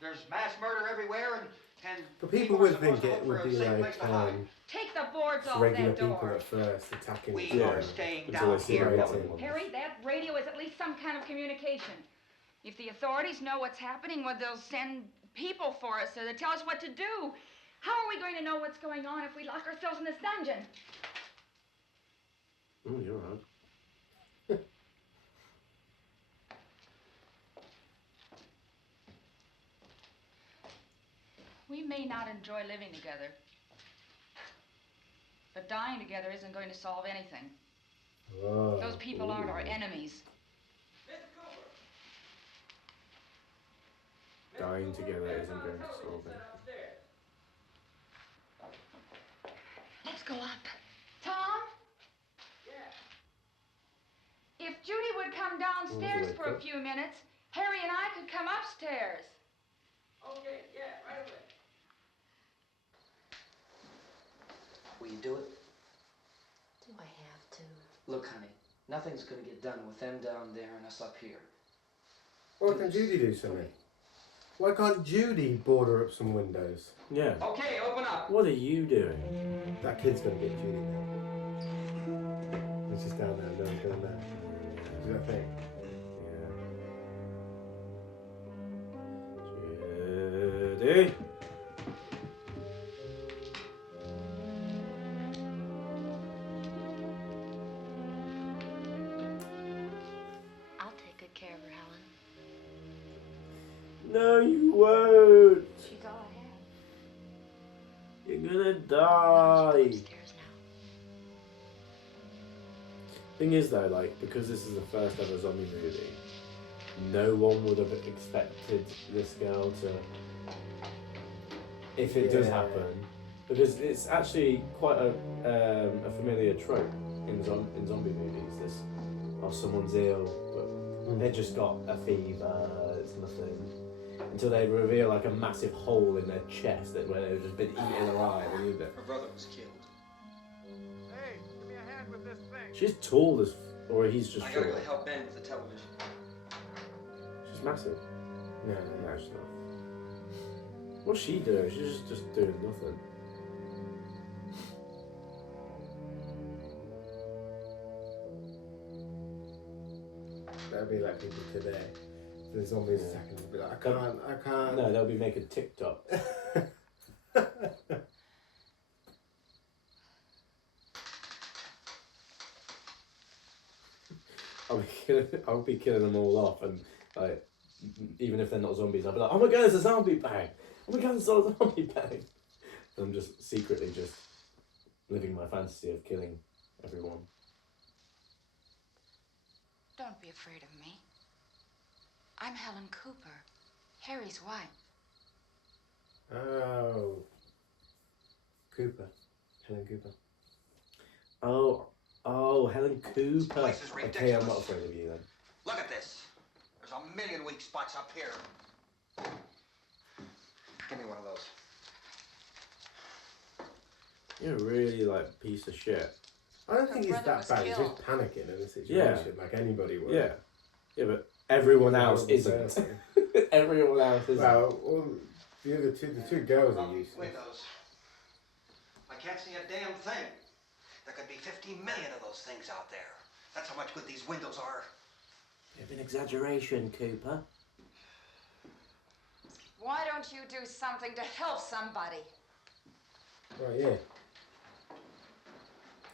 There's mass murder everywhere, and But people are would supposed think to it look for would a be safe like place to hide. Take the boards off regular that people door. at first attacking We each are other. staying Until down they see here. the Right. one. Harry, that radio is at least some kind of communication. If the authorities know what's happening, well, they'll send people for us to tell us what to do. How are we going to know what's going on if we lock ourselves in this dungeon? Oh, you're odd. We may not enjoy living together, but dying together isn't going to solve anything. Oh. Those people aren't our enemies. Dying together isn't going to solve it. Let's go up. Tom? If Judy would come downstairs for a few minutes, Harry and I could come upstairs. Okay, yeah, right away. Will you do it? Do I have to? Look, honey, nothing's gonna get done with them down there and us up here. Why can't Judy do something? Why can't Judy border up some windows? Yeah. Okay, open up. What are you doing? That kid's gonna get Judy now. He's just down there, no one's gonna know. Do that thing. Judy. I'll take good care of her, Helen. No, you won't. She's all I have. You're gonna She's die. upstairs now. Thing is though, like, because this is the first ever zombie movie, no one would have expected this girl to, if it does Yeah. happen, because it's actually quite a familiar trope in zombie movies. This or someone's ill, but they just got a fever. It's nothing. Until they reveal like a massive hole in their chest where they've just been eaten alive. And Her brother was killed. Hey, give me a hand with this thing. she's tall as, or he's just I gotta short. go help Ben with the television. She's massive. No, she's not. What's she doing? She's just doing nothing. That'd be like people today. The zombies attacking them, be like, I can't. No, they'll be making TikTok. I'll be killing them all off, and like, even if they're not zombies, I'll be like, oh my god, there's a zombie bang! Oh my god, there's a zombie bang! And I'm just secretly just living my fantasy of killing everyone. Don't be afraid of me. I'm Helen Cooper, Harry's wife. Oh. Cooper. Helen Cooper. Oh, Helen Cooper. place is Okay, ridiculous. I'm not afraid of you then. Look at this. There's a million weak spots up here. Give me one of those. You're a really like piece of shit. I don't think Her it's brother that was bad. He's killed. just panicking in a situation like anybody would. Yeah, but everyone He's a else horrible isn't. person. Everyone else isn't. Well, the two girls are useless. Windows. I can't see a damn thing. There could be 50 million of those things out there. That's how much good these windows are. Bit of an exaggeration, Cooper. Why don't you do something to help somebody? Right, yeah.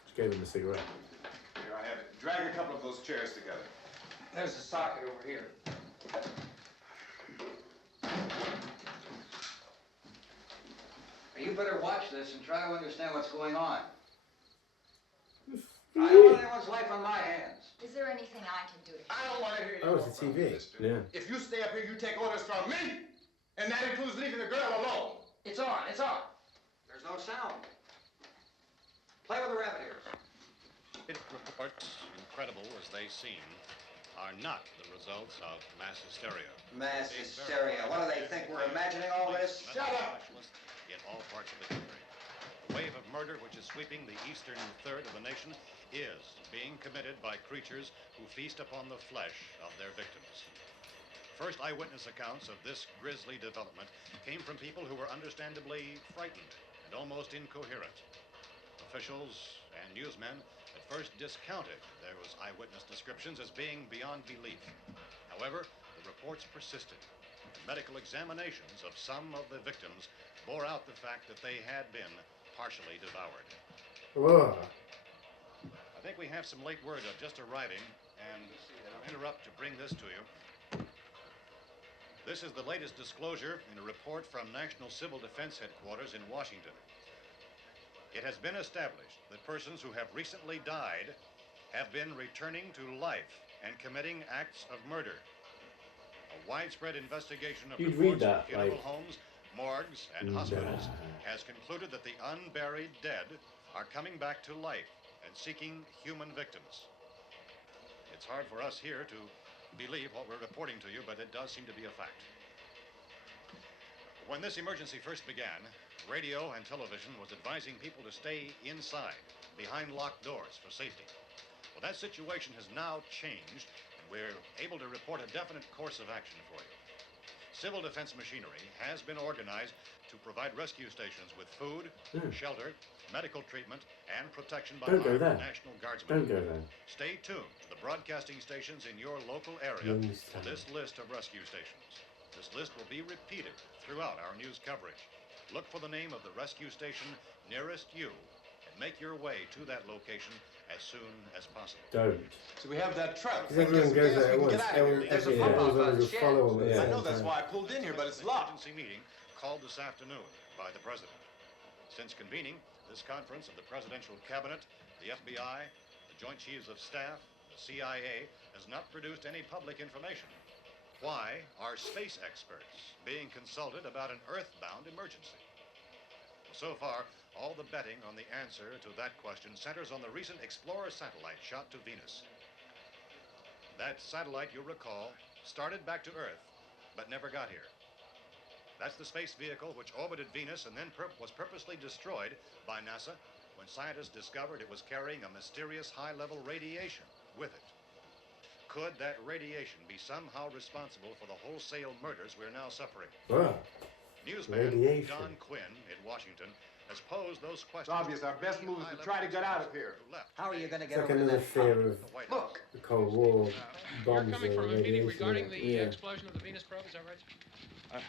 Just gave him a cigarette. Here I have it. Drag a couple of those chairs together. There's a socket over here. You better watch this and try to understand what's going on. I don't want anyone's life on my hands. Is there anything I can do to I don't want to hear you. Oh, it's a TV. Yeah. If you stay up here, you take orders from me. And that includes leaving the girl alone. It's on, it's on. There's no sound. Play with the rabbit ears. Reports, incredible as they seem, are not the results of mass hysteria. Mass hysteria. What do they think? We're imagining all this? Shut up! In all parts of the country. The wave of murder which is sweeping the eastern third of the nation is being committed by creatures who feast upon the flesh of their victims. First eyewitness accounts of this grisly development came from people who were understandably frightened and almost incoherent. Officials and newsmen at first discounted those eyewitness descriptions as being beyond belief. However, the reports persisted. Medical examinations of some of the victims bore out the fact that they had been partially devoured. Whoa. I think we have some late word just arriving, and I'll interrupt to bring this to you. This is the latest disclosure in a report from National Civil Defense Headquarters in Washington. It has been established that persons who have recently died have been returning to life and committing acts of murder. A widespread investigation of You'd reports read that, of funeral like- homes, morgues, and hospitals has concluded that the unburied dead are coming back to life and seeking human victims. It's hard for us here to believe what we're reporting to you, but it does seem to be a fact. When this emergency first began, radio and television was advising people to stay inside, behind locked doors for safety. Well, that situation has now changed, and we're able to report a definite course of action for you. Civil defense machinery has been organized to provide rescue stations with food, shelter, medical treatment, and protection by Don't go armed there. National Guardsmen. Don't go there. Stay tuned to the broadcasting stations in your local area for this list of rescue stations. This list will be repeated throughout our news coverage. Look for the name of the rescue station nearest you and make your way to that location as soon as possible. Don't. So we have that truck. Because everyone goes there at once. Everyone There's a everyone pump out will shed. follow them. Yeah. I know that's why I pulled in here, but it's locked. Emergency meeting called this afternoon by the President. Since convening this conference of the Presidential Cabinet, the FBI, the Joint Chiefs of Staff, the CIA has not produced any public information. Why are space experts being consulted about an earthbound emergency? So far, all the betting on the answer to that question centers on the recent Explorer satellite shot to Venus. That satellite, you'll recall, started back to Earth, but never got here. That's the space vehicle which orbited Venus and then was purposely destroyed by NASA when scientists discovered it was carrying a mysterious high-level radiation with it. Could that radiation be somehow responsible for the wholesale murders we're now suffering? Wow. Newsman Radiation. Don Quinn in Washington has posed those questions. It's obvious our best move is to try to get out of here. How are you going to It's get like over to another that fear pump? of Look. the Cold War bombs You're coming or from a meeting radiation. regarding the Yeah. explosion of the Venus probe, is that right?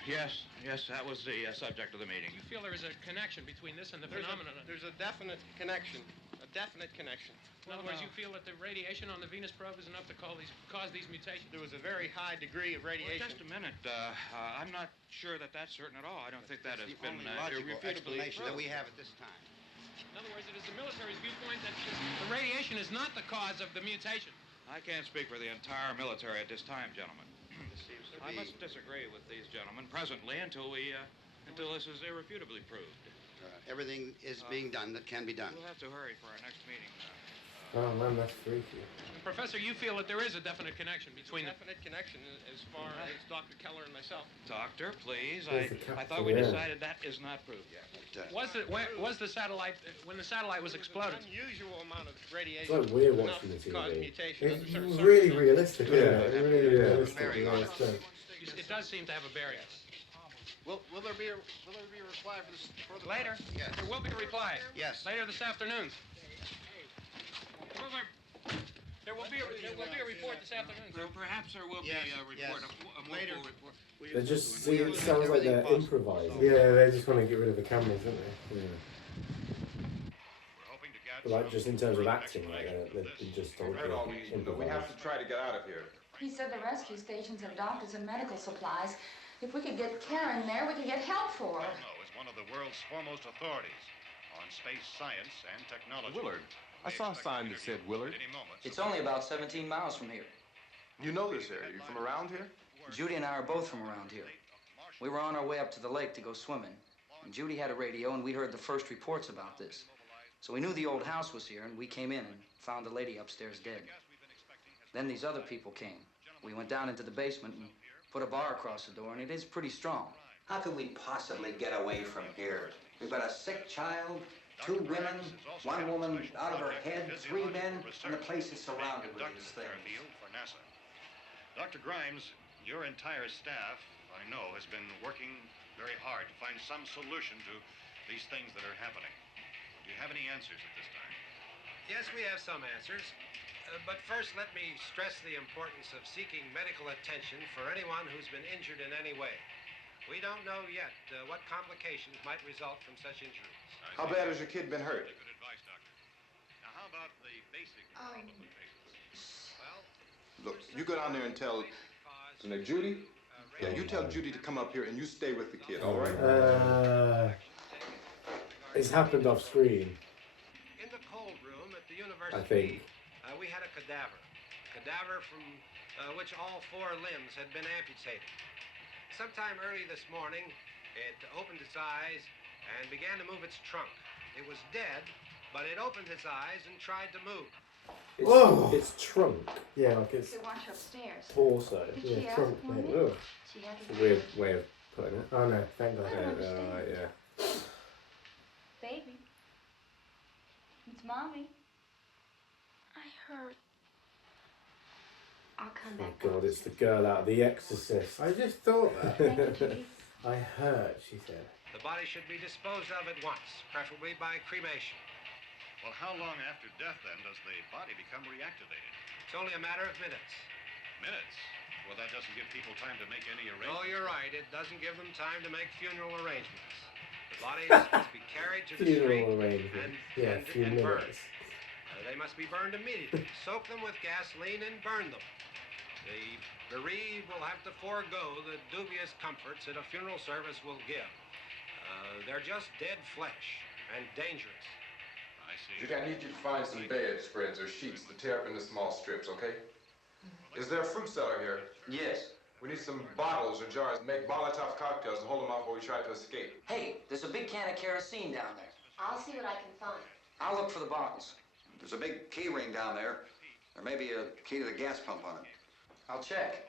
Yes, that was the subject of the meeting. You feel there is a connection between this and the phenomenon? There's a definite connection. A definite connection. In other words, you feel that the radiation on the Venus probe is enough to cause these mutations? There was a very high degree of radiation. Well, just a minute. I'm not sure that that's certain at all. I don't think that has been logical irrefutably explanation that we proved. have at this time. In other words, it is the military's viewpoint that the radiation is not the cause of the mutation. I can't speak for the entire military at this time, gentlemen. I must disagree with these gentlemen presently until this is irrefutably proved. Everything is being done that can be done. We'll have to hurry for our next meeting. Oh man, that's freaky. And Professor, you feel that there is a definite connection between A definite connection as far as Dr. Keller and myself. Doctor, please. There's the I capsule, thought we yeah. decided that is not proved yet. was the satellite when the satellite was exploded? An unusual amount of radiation. It's like we're enough watching the to cause TV. mutation under It's certain really circumstances. realistic, isn't Yeah. it? Really realistic. Very yeah, honest. it's, It does seem to have a bearing. Will there be a reply for this further? Later. Yes. There will be a reply. Yes. Later this afternoon. There will be a report this afternoon. Well, perhaps there will be a report, a more full report. They just see, it sounds like they're improvising. Yeah, they just want to get rid of the cameras, don't they? Yeah. But like just in terms of acting, like they're just totally We improvised. have to try to get out of here. He said the rescue stations have doctors and medical supplies. If we could get care in there, we could get help for her. Belno is one of the world's foremost authorities on space science and technology. Willard. I saw a sign that said Willard. It's only about 17 miles from here. You know this area. You from around here? Judy and I are both from around here. We were on our way up to the lake to go swimming. And Judy had a radio, and we heard the first reports about this. So we knew the old house was here, and we came in and found the lady upstairs dead. Then these other people came. We went down into the basement and put a bar across the door, and it is pretty strong. How could we possibly get away from here? We've got a sick child, 2 women, 1 woman out of her head, 3 men, and the place is surrounded with these things. For NASA. Dr. Grimes, your entire staff, I know, has been working very hard to find some solution to these things that are happening. Do you have any answers at this time? Yes, we have some answers. But first, let me stress the importance of seeking medical attention for anyone who's been injured in any way. We don't know yet what complications might result from such injuries. How bad has your kid been hurt? Good advice, Doctor. Now, how about the basic Look, you go down there and tell Judy. Yeah, you tell Judy to come up here and you stay with the kid, all right? It's happened off screen. In the cold room at the I university, think. We had a cadaver from which all 4 limbs had been amputated. Sometime early this morning, it opened its eyes and began to move its trunk. It was dead, but it opened its eyes and tried to move. It's trunk. Yeah, like it's They want you upstairs. torso. Did she Yeah, ask trunk. for Yeah. me? Ugh. She had It's a weird way of putting it. Oh no, thank God. I don't understand. Right, yeah. Baby. It's Mommy. I heard. I'll come Oh back. God, it's the girl out of The Exorcist. I just thought that. I heard, she said. The body should be disposed of at once, preferably by cremation. Well, how long after death, then, does the body become reactivated? It's only a matter of minutes. Minutes? Well, that doesn't give people time to make any arrangements. Oh, you're right. It doesn't give them time to make funeral arrangements. The bodies must be carried to the street Funeral arrangement. Yeah, a few and burned. minutes. They must be burned immediately. Soak them with gasoline and burn them. The bereaved will have to forego the dubious comforts that a funeral service will give. They're just dead flesh and dangerous. I see. Judy, I need you to find some bedspreads or sheets to tear up into small strips, okay? Is there a fruit cellar here? Yes. We need some bottles or jars to make Molotov cocktails and hold them out while we try to escape. Hey, there's a big can of kerosene down there. I'll see what I can find. I'll look for the bottles. There's a big key ring down there. There may be a key to the gas pump on it. I'll check.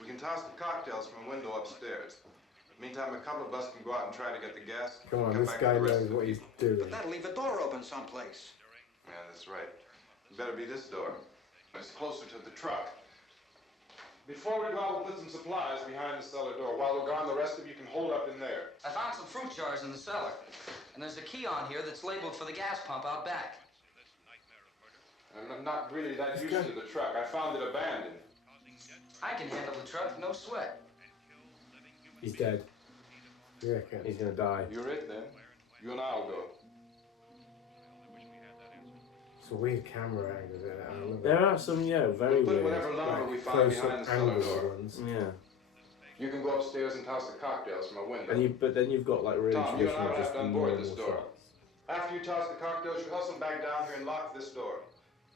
We can toss the cocktails from a window upstairs. Meantime, a couple of us can go out and try to get the gas. Come on, Come this back guy with the rest knows of what the he's people. doing. That'll leave the door open someplace. Yeah, that's right. It better be this door. It's closer to the truck. Before we go out, we'll put some supplies behind the cellar door. While we're gone, the rest of you can hold up in there. I found some fruit jars in the cellar. And there's a key on here that's labeled for the gas pump out back. I'm not really that used to the truck. I found it abandoned. I can handle the truck, no sweat. He's dead. You reckon? He's gonna die. You're it then. You and I'll go. It's a weird camera angle there. I love There it. are some, yeah, very We'll put weird. whatever lumber we find Close-up behind the cellar angles door. ones. Yeah. You can go upstairs and toss the cocktails from a window. But then you've got like really Tom, you and I traditional will have just to unboard normal this door. shots. After you toss the cocktails, you hustle back down here and lock this door.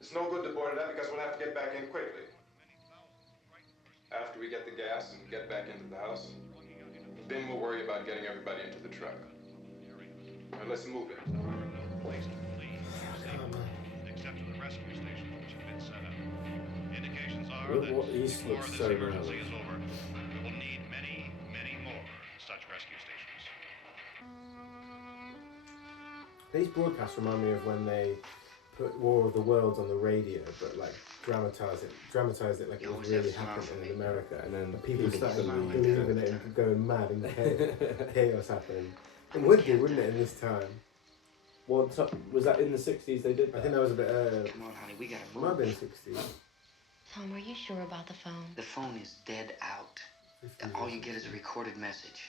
It's no good to board it up because we'll have to get back in quickly. After we get the gas and get back into the house, then we'll worry about getting everybody into the truck. Now let's move it. Except for the rescue stations which have been set up. Indications are Look that what he before looks this so emergency nervous. is over, we will need many, many more such rescue stations. These broadcasts remind me of when they put War of the Worlds on the radio, but like dramatise it like it was really happening in America, And then people started believe believing it and going mad and chaos happening. It would be, wouldn't it, in this time? Was that in the 60s they did that? I think that was a bit early. Come on, honey, we gotta Might have move. been 60s. Tom, are you sure about the phone? The phone is dead out. All you get is a recorded message.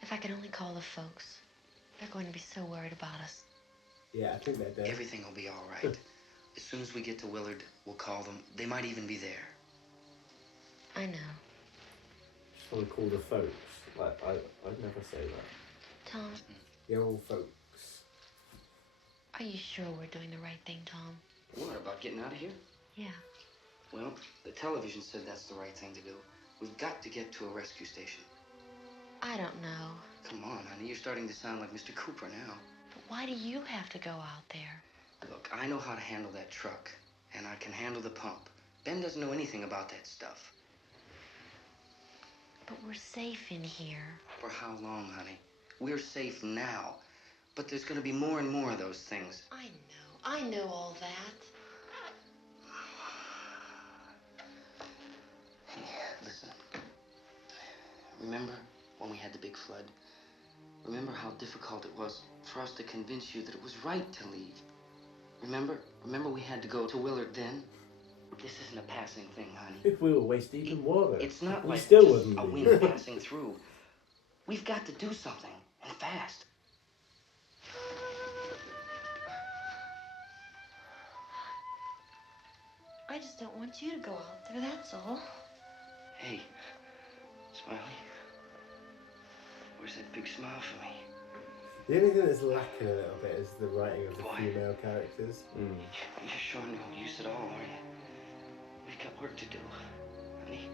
If I could only call the folks. They're going to be so worried about us. Yeah, I think they're dead. Everything will be all right. As soon as we get to Willard, we'll call them. They might even be there. I know. Just want to call the folks. Like, I'd never say that. Tom, The old folks. are you sure we're doing the right thing, Tom? What, about getting out of here? Yeah. Well, the television said that's the right thing to do. We've got to get to a rescue station. I don't know. Come on, honey, you're starting to sound like Mr. Cooper now. But why do you have to go out there? Look, I know how to handle that truck, and I can handle the pump. Ben doesn't know anything about that stuff. But we're safe in here. For how long, honey? We're safe now. But there's gonna be more and more of those things. I know all that. Hey, listen. Remember when we had the big flood? Remember how difficult it was for us to convince you that it was right to leave? Remember? Remember we had to go to Willard then? This isn't a passing thing, honey. If we were waist deep in water, It's not we like still just wouldn't a be. wind passing through. We've got to do something, and fast. I just don't want you to go out there, that's all. Hey, Smiley. Where's that big smile for me? The only thing that's lacking a little bit is the writing of the female characters. You're sure no use at all, are you? We've got work to do, honey.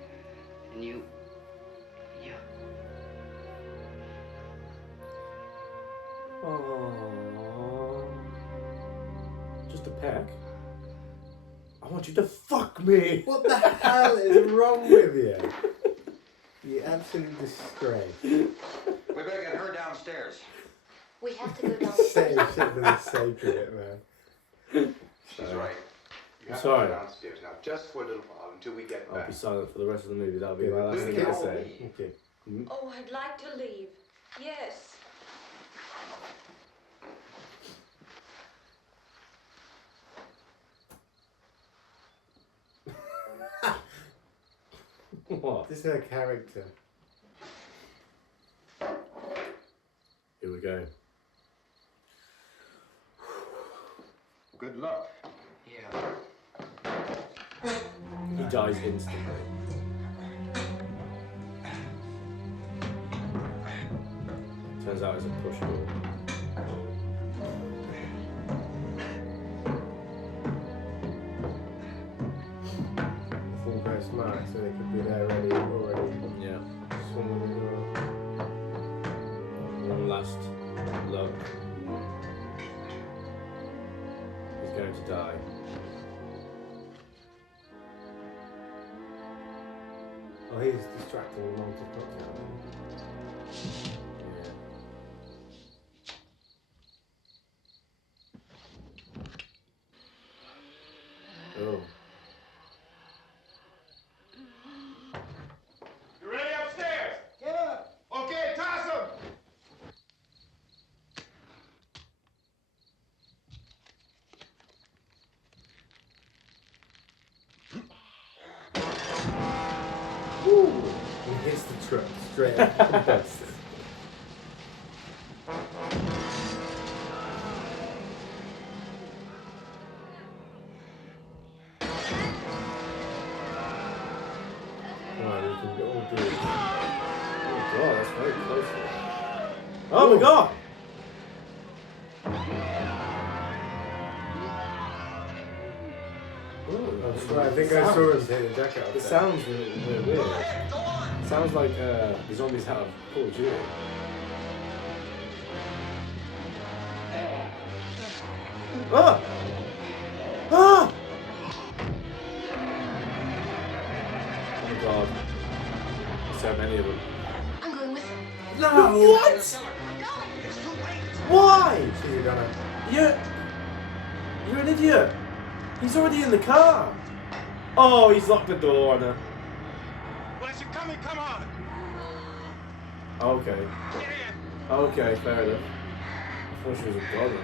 And you... Aww. Just a peck. I want you to fuck me. What the hell is wrong with you? You absolute disgrace. We better get her downstairs. We have to go down. Say shit for the sake of it, man. She's right. You have Sorry. to go downstairs now, just for a little while until we get I'll back. be silent for the rest of the movie. That'll be Yeah, my last okay. thing to Oh, say. Okay. Oh, I'd like to leave. Yes. What? This is her character. Here we go. Good luck. Yeah. He dies instantly. Turns out it's a push ball. They seem very smart, so they could be there already. Yeah. Swimming in the One last look. He's going to die. Oh, he's distracting with Monty's cocktail. Yeah. Oh. You ready upstairs? Yeah. Okay, toss him. Woo! He hits the truck straight up the bus. Right, we can all do it. Oh god, that's very close. Oh my god! I think I saw him take the jacket off. It sounds really weird. It sounds like the zombies out of Call of Duty. Ah! Ah! Oh my god. So many of them. I'm going with him. No! What? Why? She's gonna. You're an idiot. He's already in the car. Oh, he's locked the door on her. Well, as you're coming, come on. Okay. Okay, fair enough. I thought she was a brother.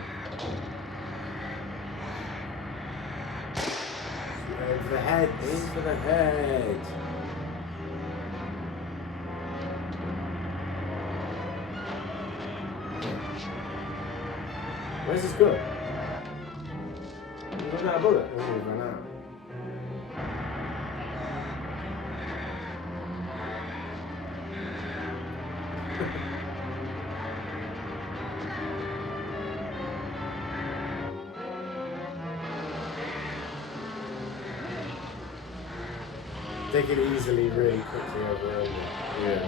Aim for the head. Aim for the head. Where's this gun? You run out of bullet? Oh, he ran out. They can easily, really quickly overrun it. Yeah.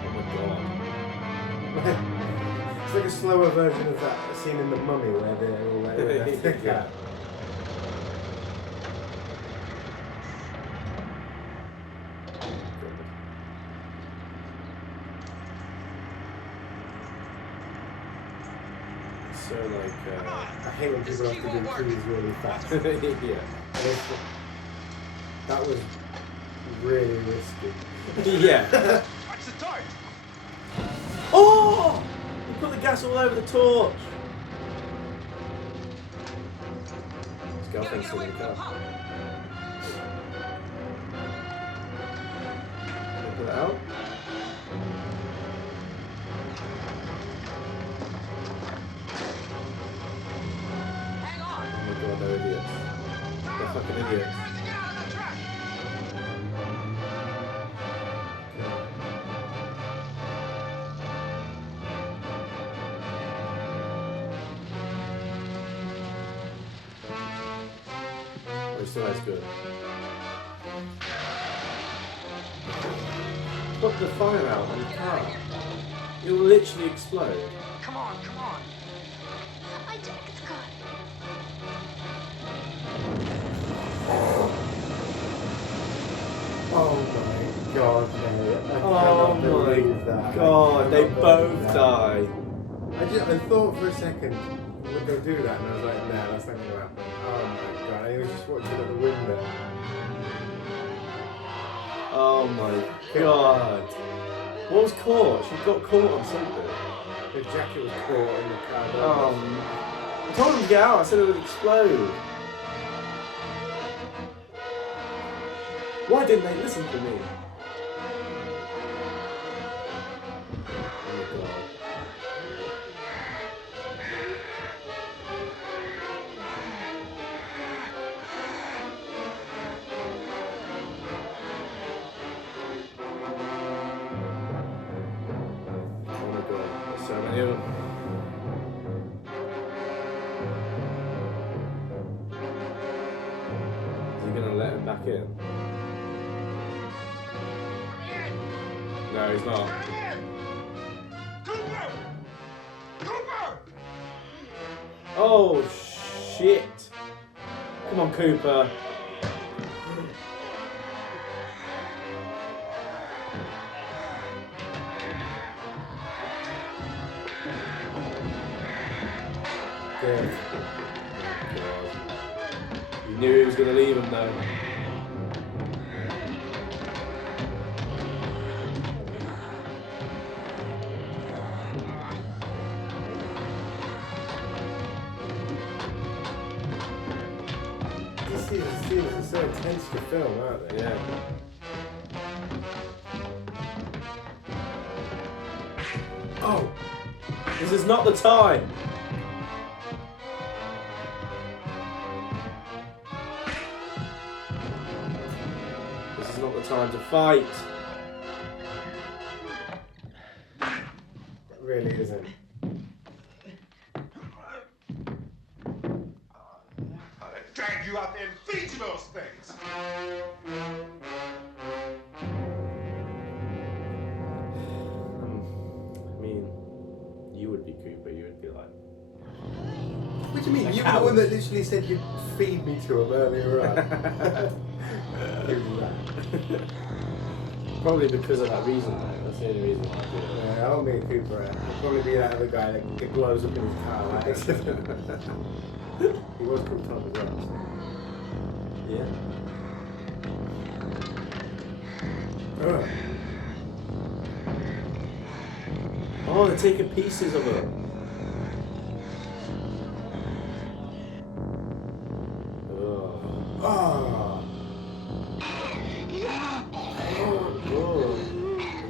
Oh my god. It's like a slower version of that scene in The Mummy where they're all like, that's the cat. So like, I hate when people have to do keys really fast. yeah. That was really risky. Yeah. Watch the torch. Oh! He put the gas all over the torch. His girlfriend's still in the car. Can I put it out? Oh my god, they're idiots. They're fucking idiots. It still has good. Put the fire out on the car. It will literally explode. Come on, come on. My jacket's gone. Oh my god, mate. I Oh cannot believe my that. god, they both die. I thought for a second, would they do that? And I was like, nah, that's not going to happen. Oh my god, I was just watching at the window. Oh my god. What was caught? She got caught on something. The jacket was caught in the car. I told him to get out, I said it would explode. Why didn't they listen to me? Oh my god. Oh my god, there's so many of them. Is he gonna let him back in? No, he's not. Oh, shit. Come on, Cooper. Good. You knew he was going to leave him, though. These scenes are so intense to film, aren't they? Yeah. Oh! This is not the time! This is not the time to fight! It really isn't. I dragged you out there and feed you those things. I mean, you would be Cooper, you would be like... What do you mean? You were the one that literally said you'd feed me to him earlier on. Probably because of that reason, though. That's the only reason why I did it. Yeah, I'll be a Cooper. I'll probably be that other guy that blows up in his car. Like. He was cooked on as well. So. Yeah. Oh. Oh, they're taking pieces of it. Oh. Oh.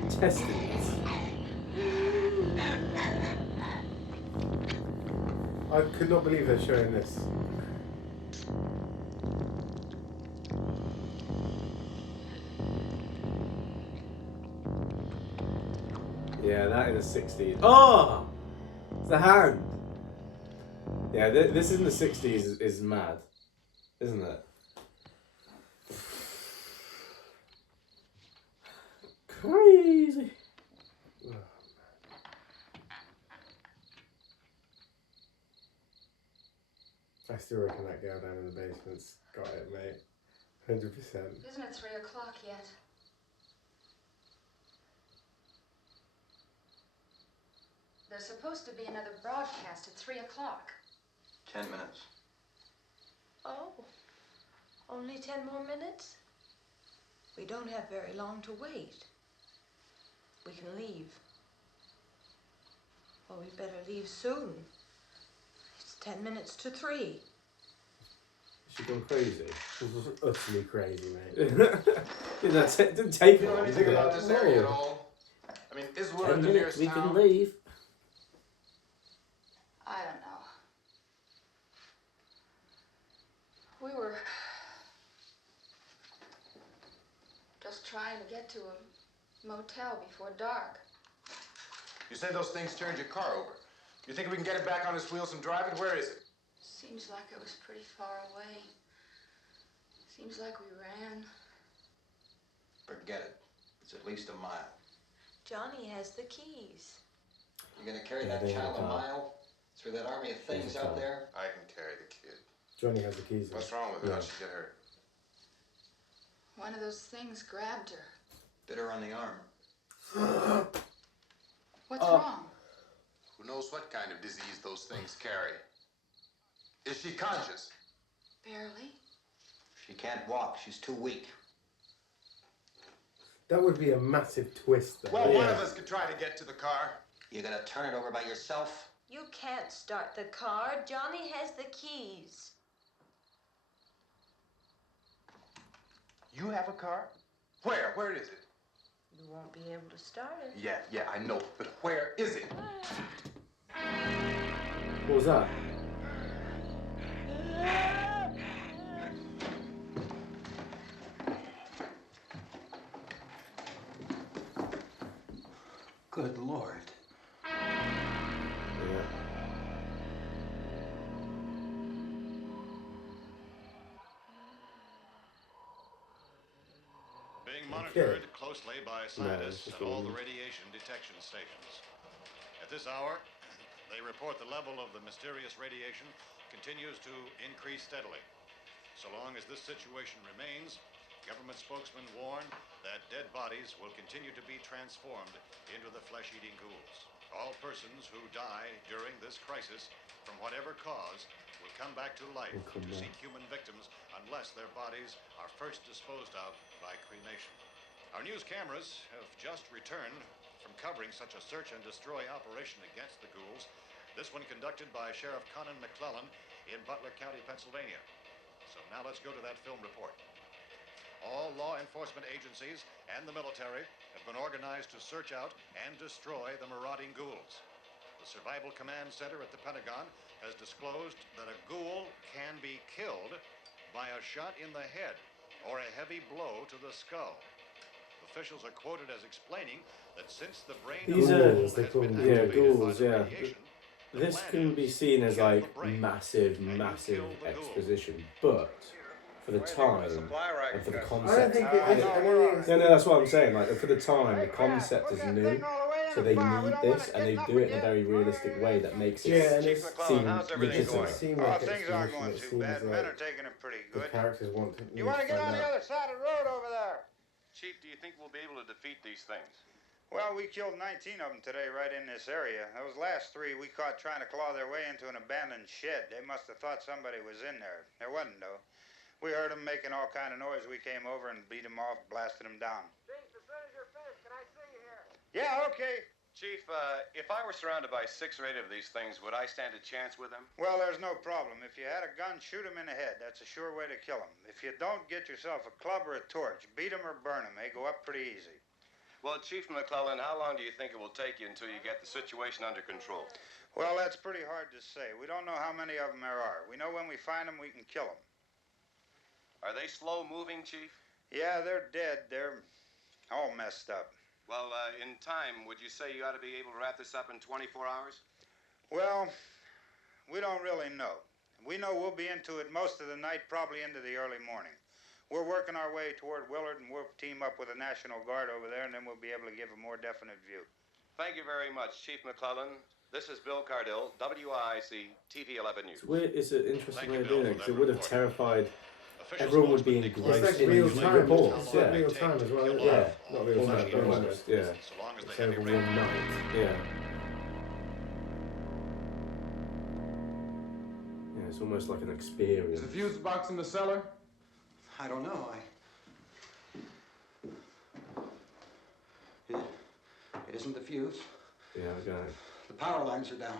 Intestines. I could not believe they're showing this. Yeah, that in the 60s. Oh! It's the hand! Yeah, this in the 60s is mad. Isn't it? Crazy! I still reckon that girl down in the basement's got it, mate. 100%. Isn't it 3 o'clock yet? There's supposed to be another broadcast at 3 o'clock. 10 minutes. Oh, only 10 more minutes? We don't have very long to wait. We can leave. Well, we'd better leave soon. It's 10 minutes to 3. She's gone crazy. Utterly crazy, mate. Didn't take You it. know anything about this area at all? I mean, is Willard the nearest we town? can leave. I don't know. We were just trying to get to a motel before dark. You say those things turned your car over. You think we can get it back on its wheels and drive it? Where is it? Seems like it was pretty far away. Seems like we ran. Forget it. It's at least a mile. Johnny has the keys. You're gonna carry Yeah, that they child have a a car. mile through that army of things There's a out car. there? I can carry the kid. Johnny has the keys. What's wrong with her? How'd she get hurt? One of those things grabbed her. Bit her on the arm. What's wrong? Who knows what kind of disease those things carry? Is she conscious? Barely. She can't walk. She's too weak. That would be a massive twist, though. Well, one of us could try to get to the car. You gonna turn it over by yourself? You can't start the car. Johnny has the keys. You have a car? Where? Where is it? You won't be able to start it. Yeah, I know. But where is it? What was that? Good Lord. Yeah. Being monitored closely by No, scientists it's at all the all- radiation detection stations. At this hour, They report the level of the mysterious radiation continues to increase steadily. So long as this situation remains, government spokesmen warn that dead bodies will continue to be transformed into the flesh-eating ghouls. All persons who die during this crisis, from whatever cause, will come back to life to seek human victims unless their bodies are first disposed of by cremation. Our news cameras have just returned from covering such a search and destroy operation against the ghouls. This one conducted by Sheriff Conan McClellan in Butler County, Pennsylvania. So now let's go to that film report. All law enforcement agencies and the military have been organized to search out and destroy the marauding ghouls. The Survival Command Center at the Pentagon has disclosed that a ghoul can be killed by a shot in the head or a heavy blow to the skull. Officials are quoted as explaining that since the brain These of are, the ghoul has been yeah, activated by ghouls, the yeah. radiation, This can be seen as like massive exposition, but for the time and for the concept, no, that's what I'm saying. Like for the time, the concept is new, so they need this, and they do it in a very realistic way that makes it seem legitimate. Things aren't going too bad. Men are taking it pretty good. The characters want to. You want to get on the other side of the road over there? Chief, do you think we'll be able to defeat these things? Well, we killed 19 of them today right in this area. Those last 3 we caught trying to claw their way into an abandoned shed. They must have thought somebody was in there. There wasn't, though. We heard them making all kind of noise. We came over and beat them off, blasted them down. Chief, as soon as you're finished, can I see you here? Yeah, okay. Chief, if I were surrounded by 6 or 8 of these things, would I stand a chance with them? Well, there's no problem. If you had a gun, shoot them in the head. That's a sure way to kill them. If you don't, get yourself a club or a torch. Beat them or burn them. They go up pretty easy. Well, Chief McClellan, how long do you think it will take you until you get the situation under control? Well, that's pretty hard to say. We don't know how many of them there are. We know when we find them, we can kill them. Are they slow-moving, Chief? Yeah, they're dead. They're all messed up. Well, in time, would you say you ought to be able to wrap this up in 24 hours? Well, we don't really know. We know we'll be into it most of the night, probably into the early morning. We're working our way toward Willard, and we'll team up with the National Guard over there, and then we'll be able to give a more definite view. Thank you very much, Chief McClellan. This is Bill Cardill, WIC TV 11 News. It's weird. It's an interesting way of doing it because it would have terrified. Everyone would be engrossed It's like in real these time. reports. It's like real time as well. Yeah, Not real time, but almost. Yeah. It's over one night. Yeah. Yeah, it's almost like an experience. Is the fuse box in the cellar? I don't know. It isn't the fuse. Yeah, I got it. The power lines are down.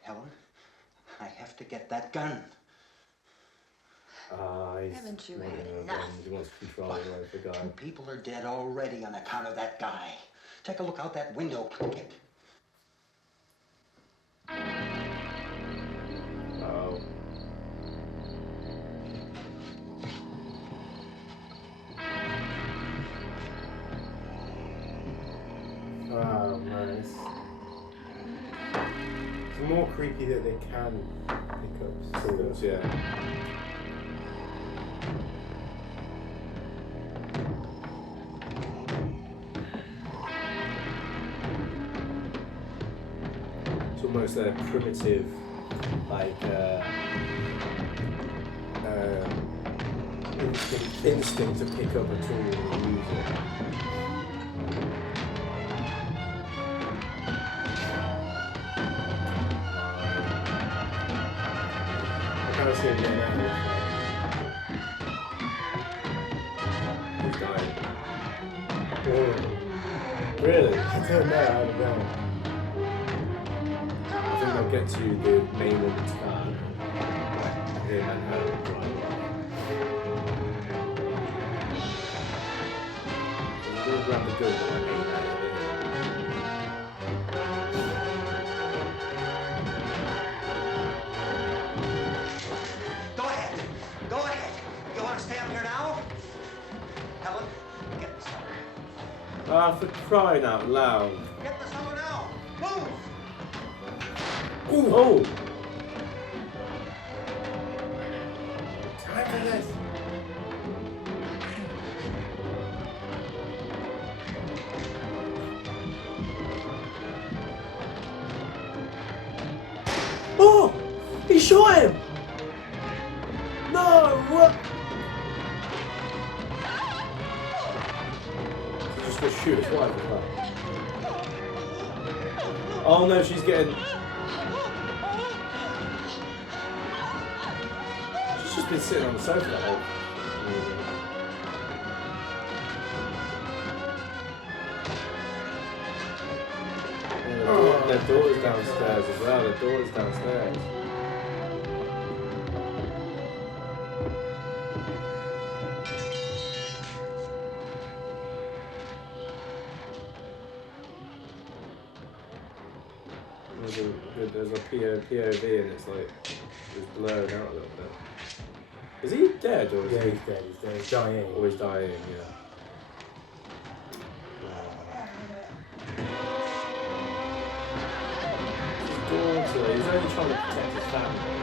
Helen, I have to get that gun. Haven't you had enough? He wants control over the guy. 2 people are dead already on account of that guy. Take a look out that window. Get. Oh. Oh man, it's more creepy that they can pick up Signals, yeah. It's almost a primitive, like, instinct to pick up a tool and use it. see it now. He's dying. Oh. Really? I don't know, I don't know. I think I'll get to the main woman's car. Him and her driving. I'm going to grab the gun that I made out of it. Go ahead. Go ahead. You want to stay up here now? Helen, get the cellar. Ah, for crying out loud. Get the cellar now. Move! Ooh. Oh! Time for this. Oh! He shot him! No! What? He's just gonna shoot his wife as well. Oh no, she's getting... She's just been sitting on the sofa that whole movie. Their daughter's downstairs as well. Their daughter's downstairs. There's a POV and it's like it's blurred out a little bit. Is he dead or is Yeah, he? he's dead. He's dead. He's dying. Or he's dying. Yeah. Daughter, he's only trying to protect his family.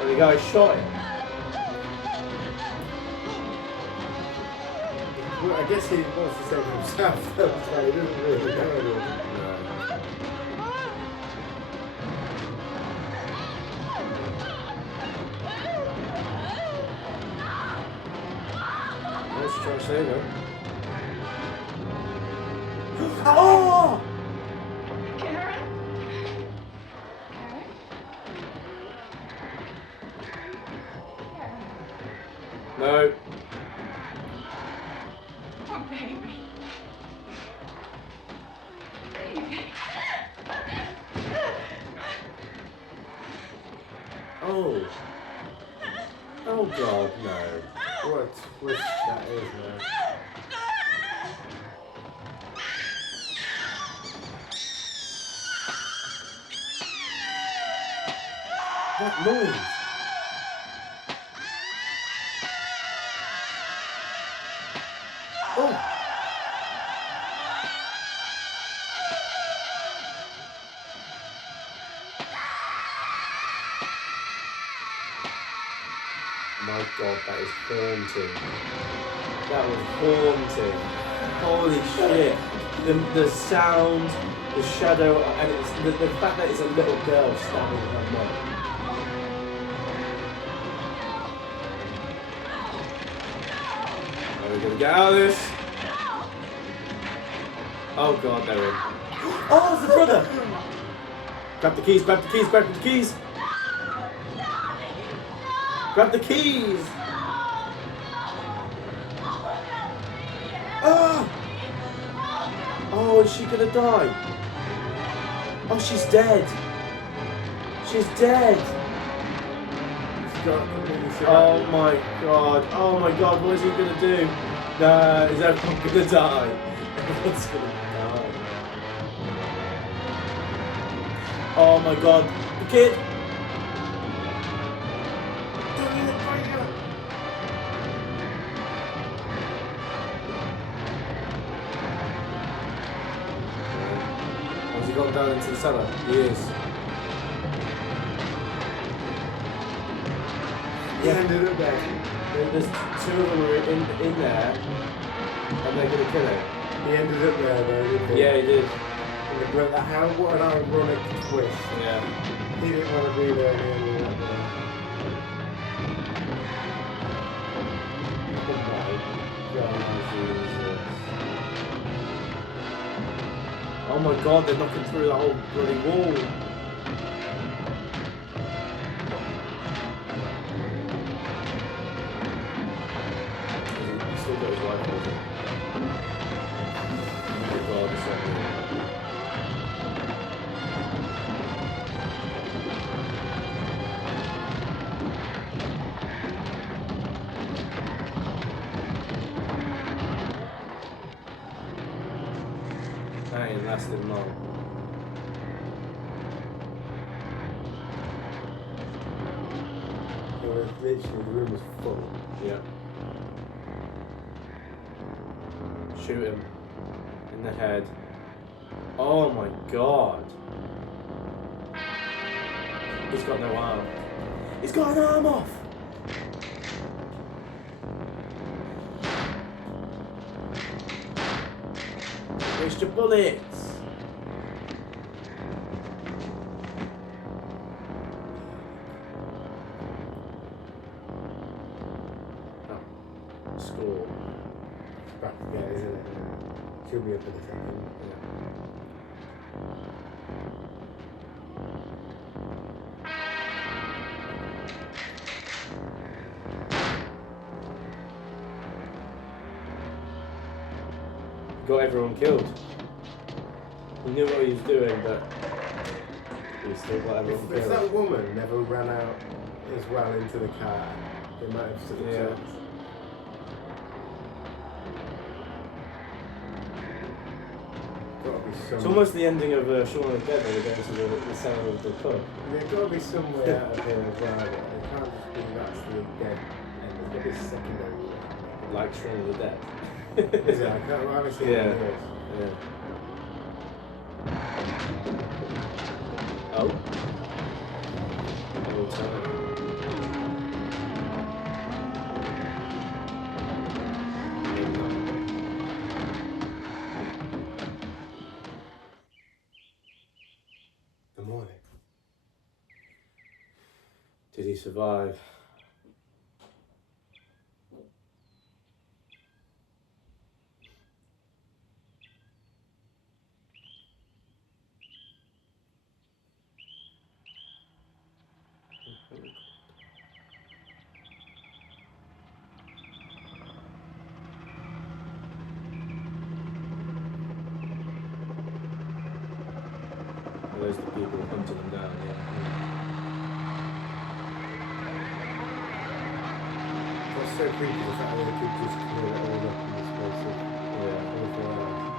And the guy shot him. Well, I guess he wants to save himself, so he doesn't really know anyone. Let's try to save him. Oh! Karen? No. Oh, baby. Baby. Oh. Oh God, no. What a twist that is, man. That noise. Oh. My God, that is haunting. That was haunting. Holy shit. The sound, the shadow, and it's the fact that it's a little girl stabbing her mum. Are we gonna get out of this? Oh God, they're in. Oh, it's the brother! Grab the keys, grab the keys, grab the keys! Grab the keys! Ah! Oh, is she gonna die? Oh, she's dead! She's dead! Oh my God! Oh my God! What is he gonna do? Nah, is everyone gonna die? Everyone's gonna die. Oh my God! The kid! Has he gone down into the cellar? He is. He ended up there. There's two of them are in there, and they're gonna kill him. He ended up there though, didn't he? Yeah, he did. But what an ironic twist. Yeah. He didn't want to be there and he ended up there. Oh my God, Jesus. Oh my God, they're knocking through that whole bloody wall. He's still got his rifle. Oh my God, it's so weird. That ain't lasting long. It was literally, the room was full. Yeah. Shoot him in the head. Oh my God. He's got no arm. He's got an arm off. Waste your bullets. She'll be up in a second. Got everyone killed. He knew what he was doing, but he still got everyone If killed. that woman never ran out as well into the car, they might have stood a Yeah. chance. Gotta be It's some. almost the ending of Shaun of the Dead when they go into the cellar of the pub. There's got to be some way out of here as well. It can't just be that's the dead end. There's got to be a secondary way. Like Shaun of the Dead. Is it? I can't. I haven't seen Yeah. it. Yeah. Oh. Double time. The morning. Did he survive? Are those the people hunting them down? Yeah. What's so creepy is the fact that they could just clear it all up in the space of 24 hours.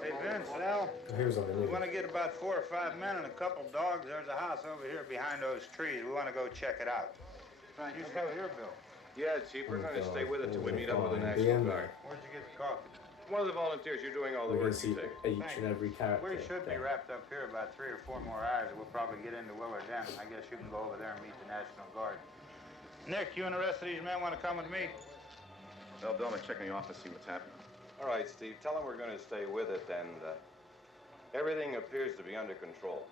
Hey, Vince, Al, He was on the we news. want to get about 4 or 5 men and a couple dogs. There's a house over here behind those trees. We want to go check it out. You still here, Bill? Yeah, Chief, we're going to stay with it till we meet up with the The National end. Guard. Where'd you get the coffee? One of the volunteers, you're doing all the We're going work, to see you take. each and every character. We should be wrapped up here about 3 or 4 more hours. We'll probably get into Willard then. I guess you can go over there and meet the National Guard. Nick, you and the rest of these men want to come with me? Well, Bill, I'm checking the office, see what's happening. All right, Steve, tell them we're going to stay with it, and everything appears to be under control.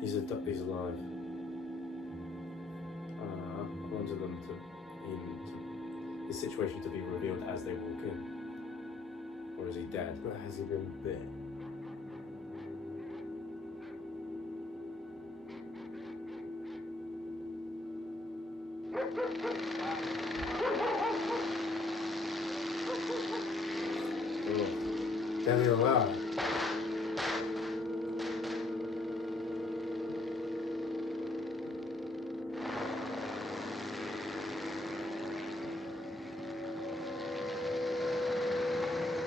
He's alive. I wanted them his situation to be revealed as they walk in. Or is he dead? But has he been bit? Then he'll laugh.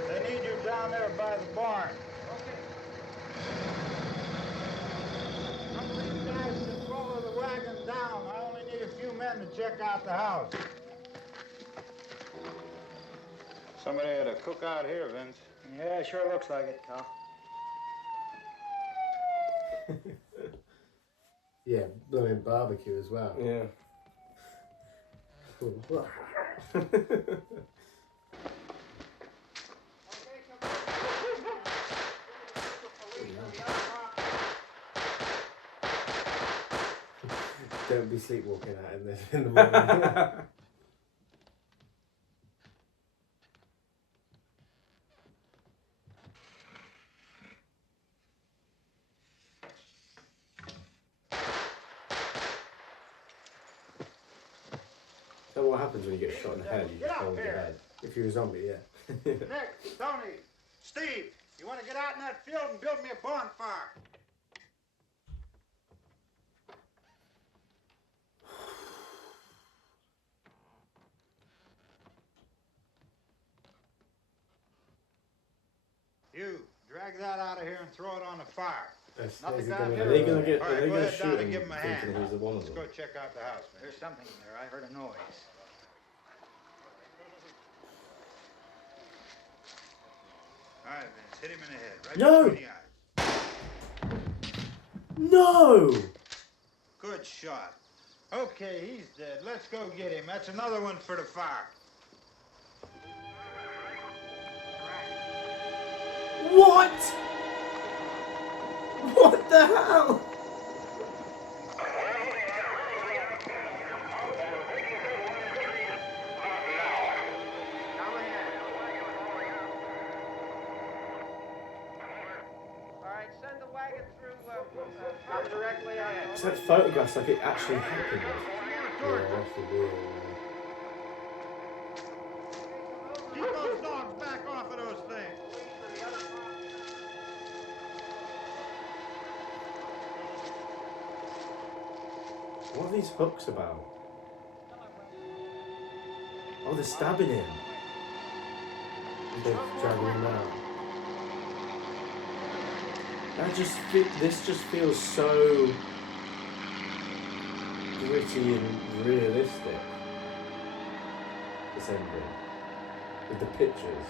They need you down there by the barn. Some of these guys can follow the wagon down. I only need a few men to check out the house. Somebody had a cookout here, Vince. Yeah, sure looks like it, Cal. Yeah, blooming barbecue as well. Yeah. Don't be sleepwalking out in this in the morning. So what happens when you get shot in the head? You Get just up hold your here. head. If you're a zombie, yeah. Nick, Tony, Steve, you want to get out in that field and build me a bonfire? You, Drag that out of here and throw it on the fire. Are they going to get? Are they Go going to ahead down shoot and him? give him a hand. Thinking he's one of Let's them. go check out the house. There's something in there. I heard a noise. All right, Vince, hit him in the head. Right No! between the eyes. No! Good shot. Okay, he's dead. Let's go get him. That's another one for the fire. What? What the hell? Directly ahead. It's like photographs, like it actually happened. Yeah, that's the deal. Keep those dogs back off of those things. What are these hooks about? Oh, they're stabbing him. They're dragging him out. This just feels so gritty and realistic. This ending with the pictures.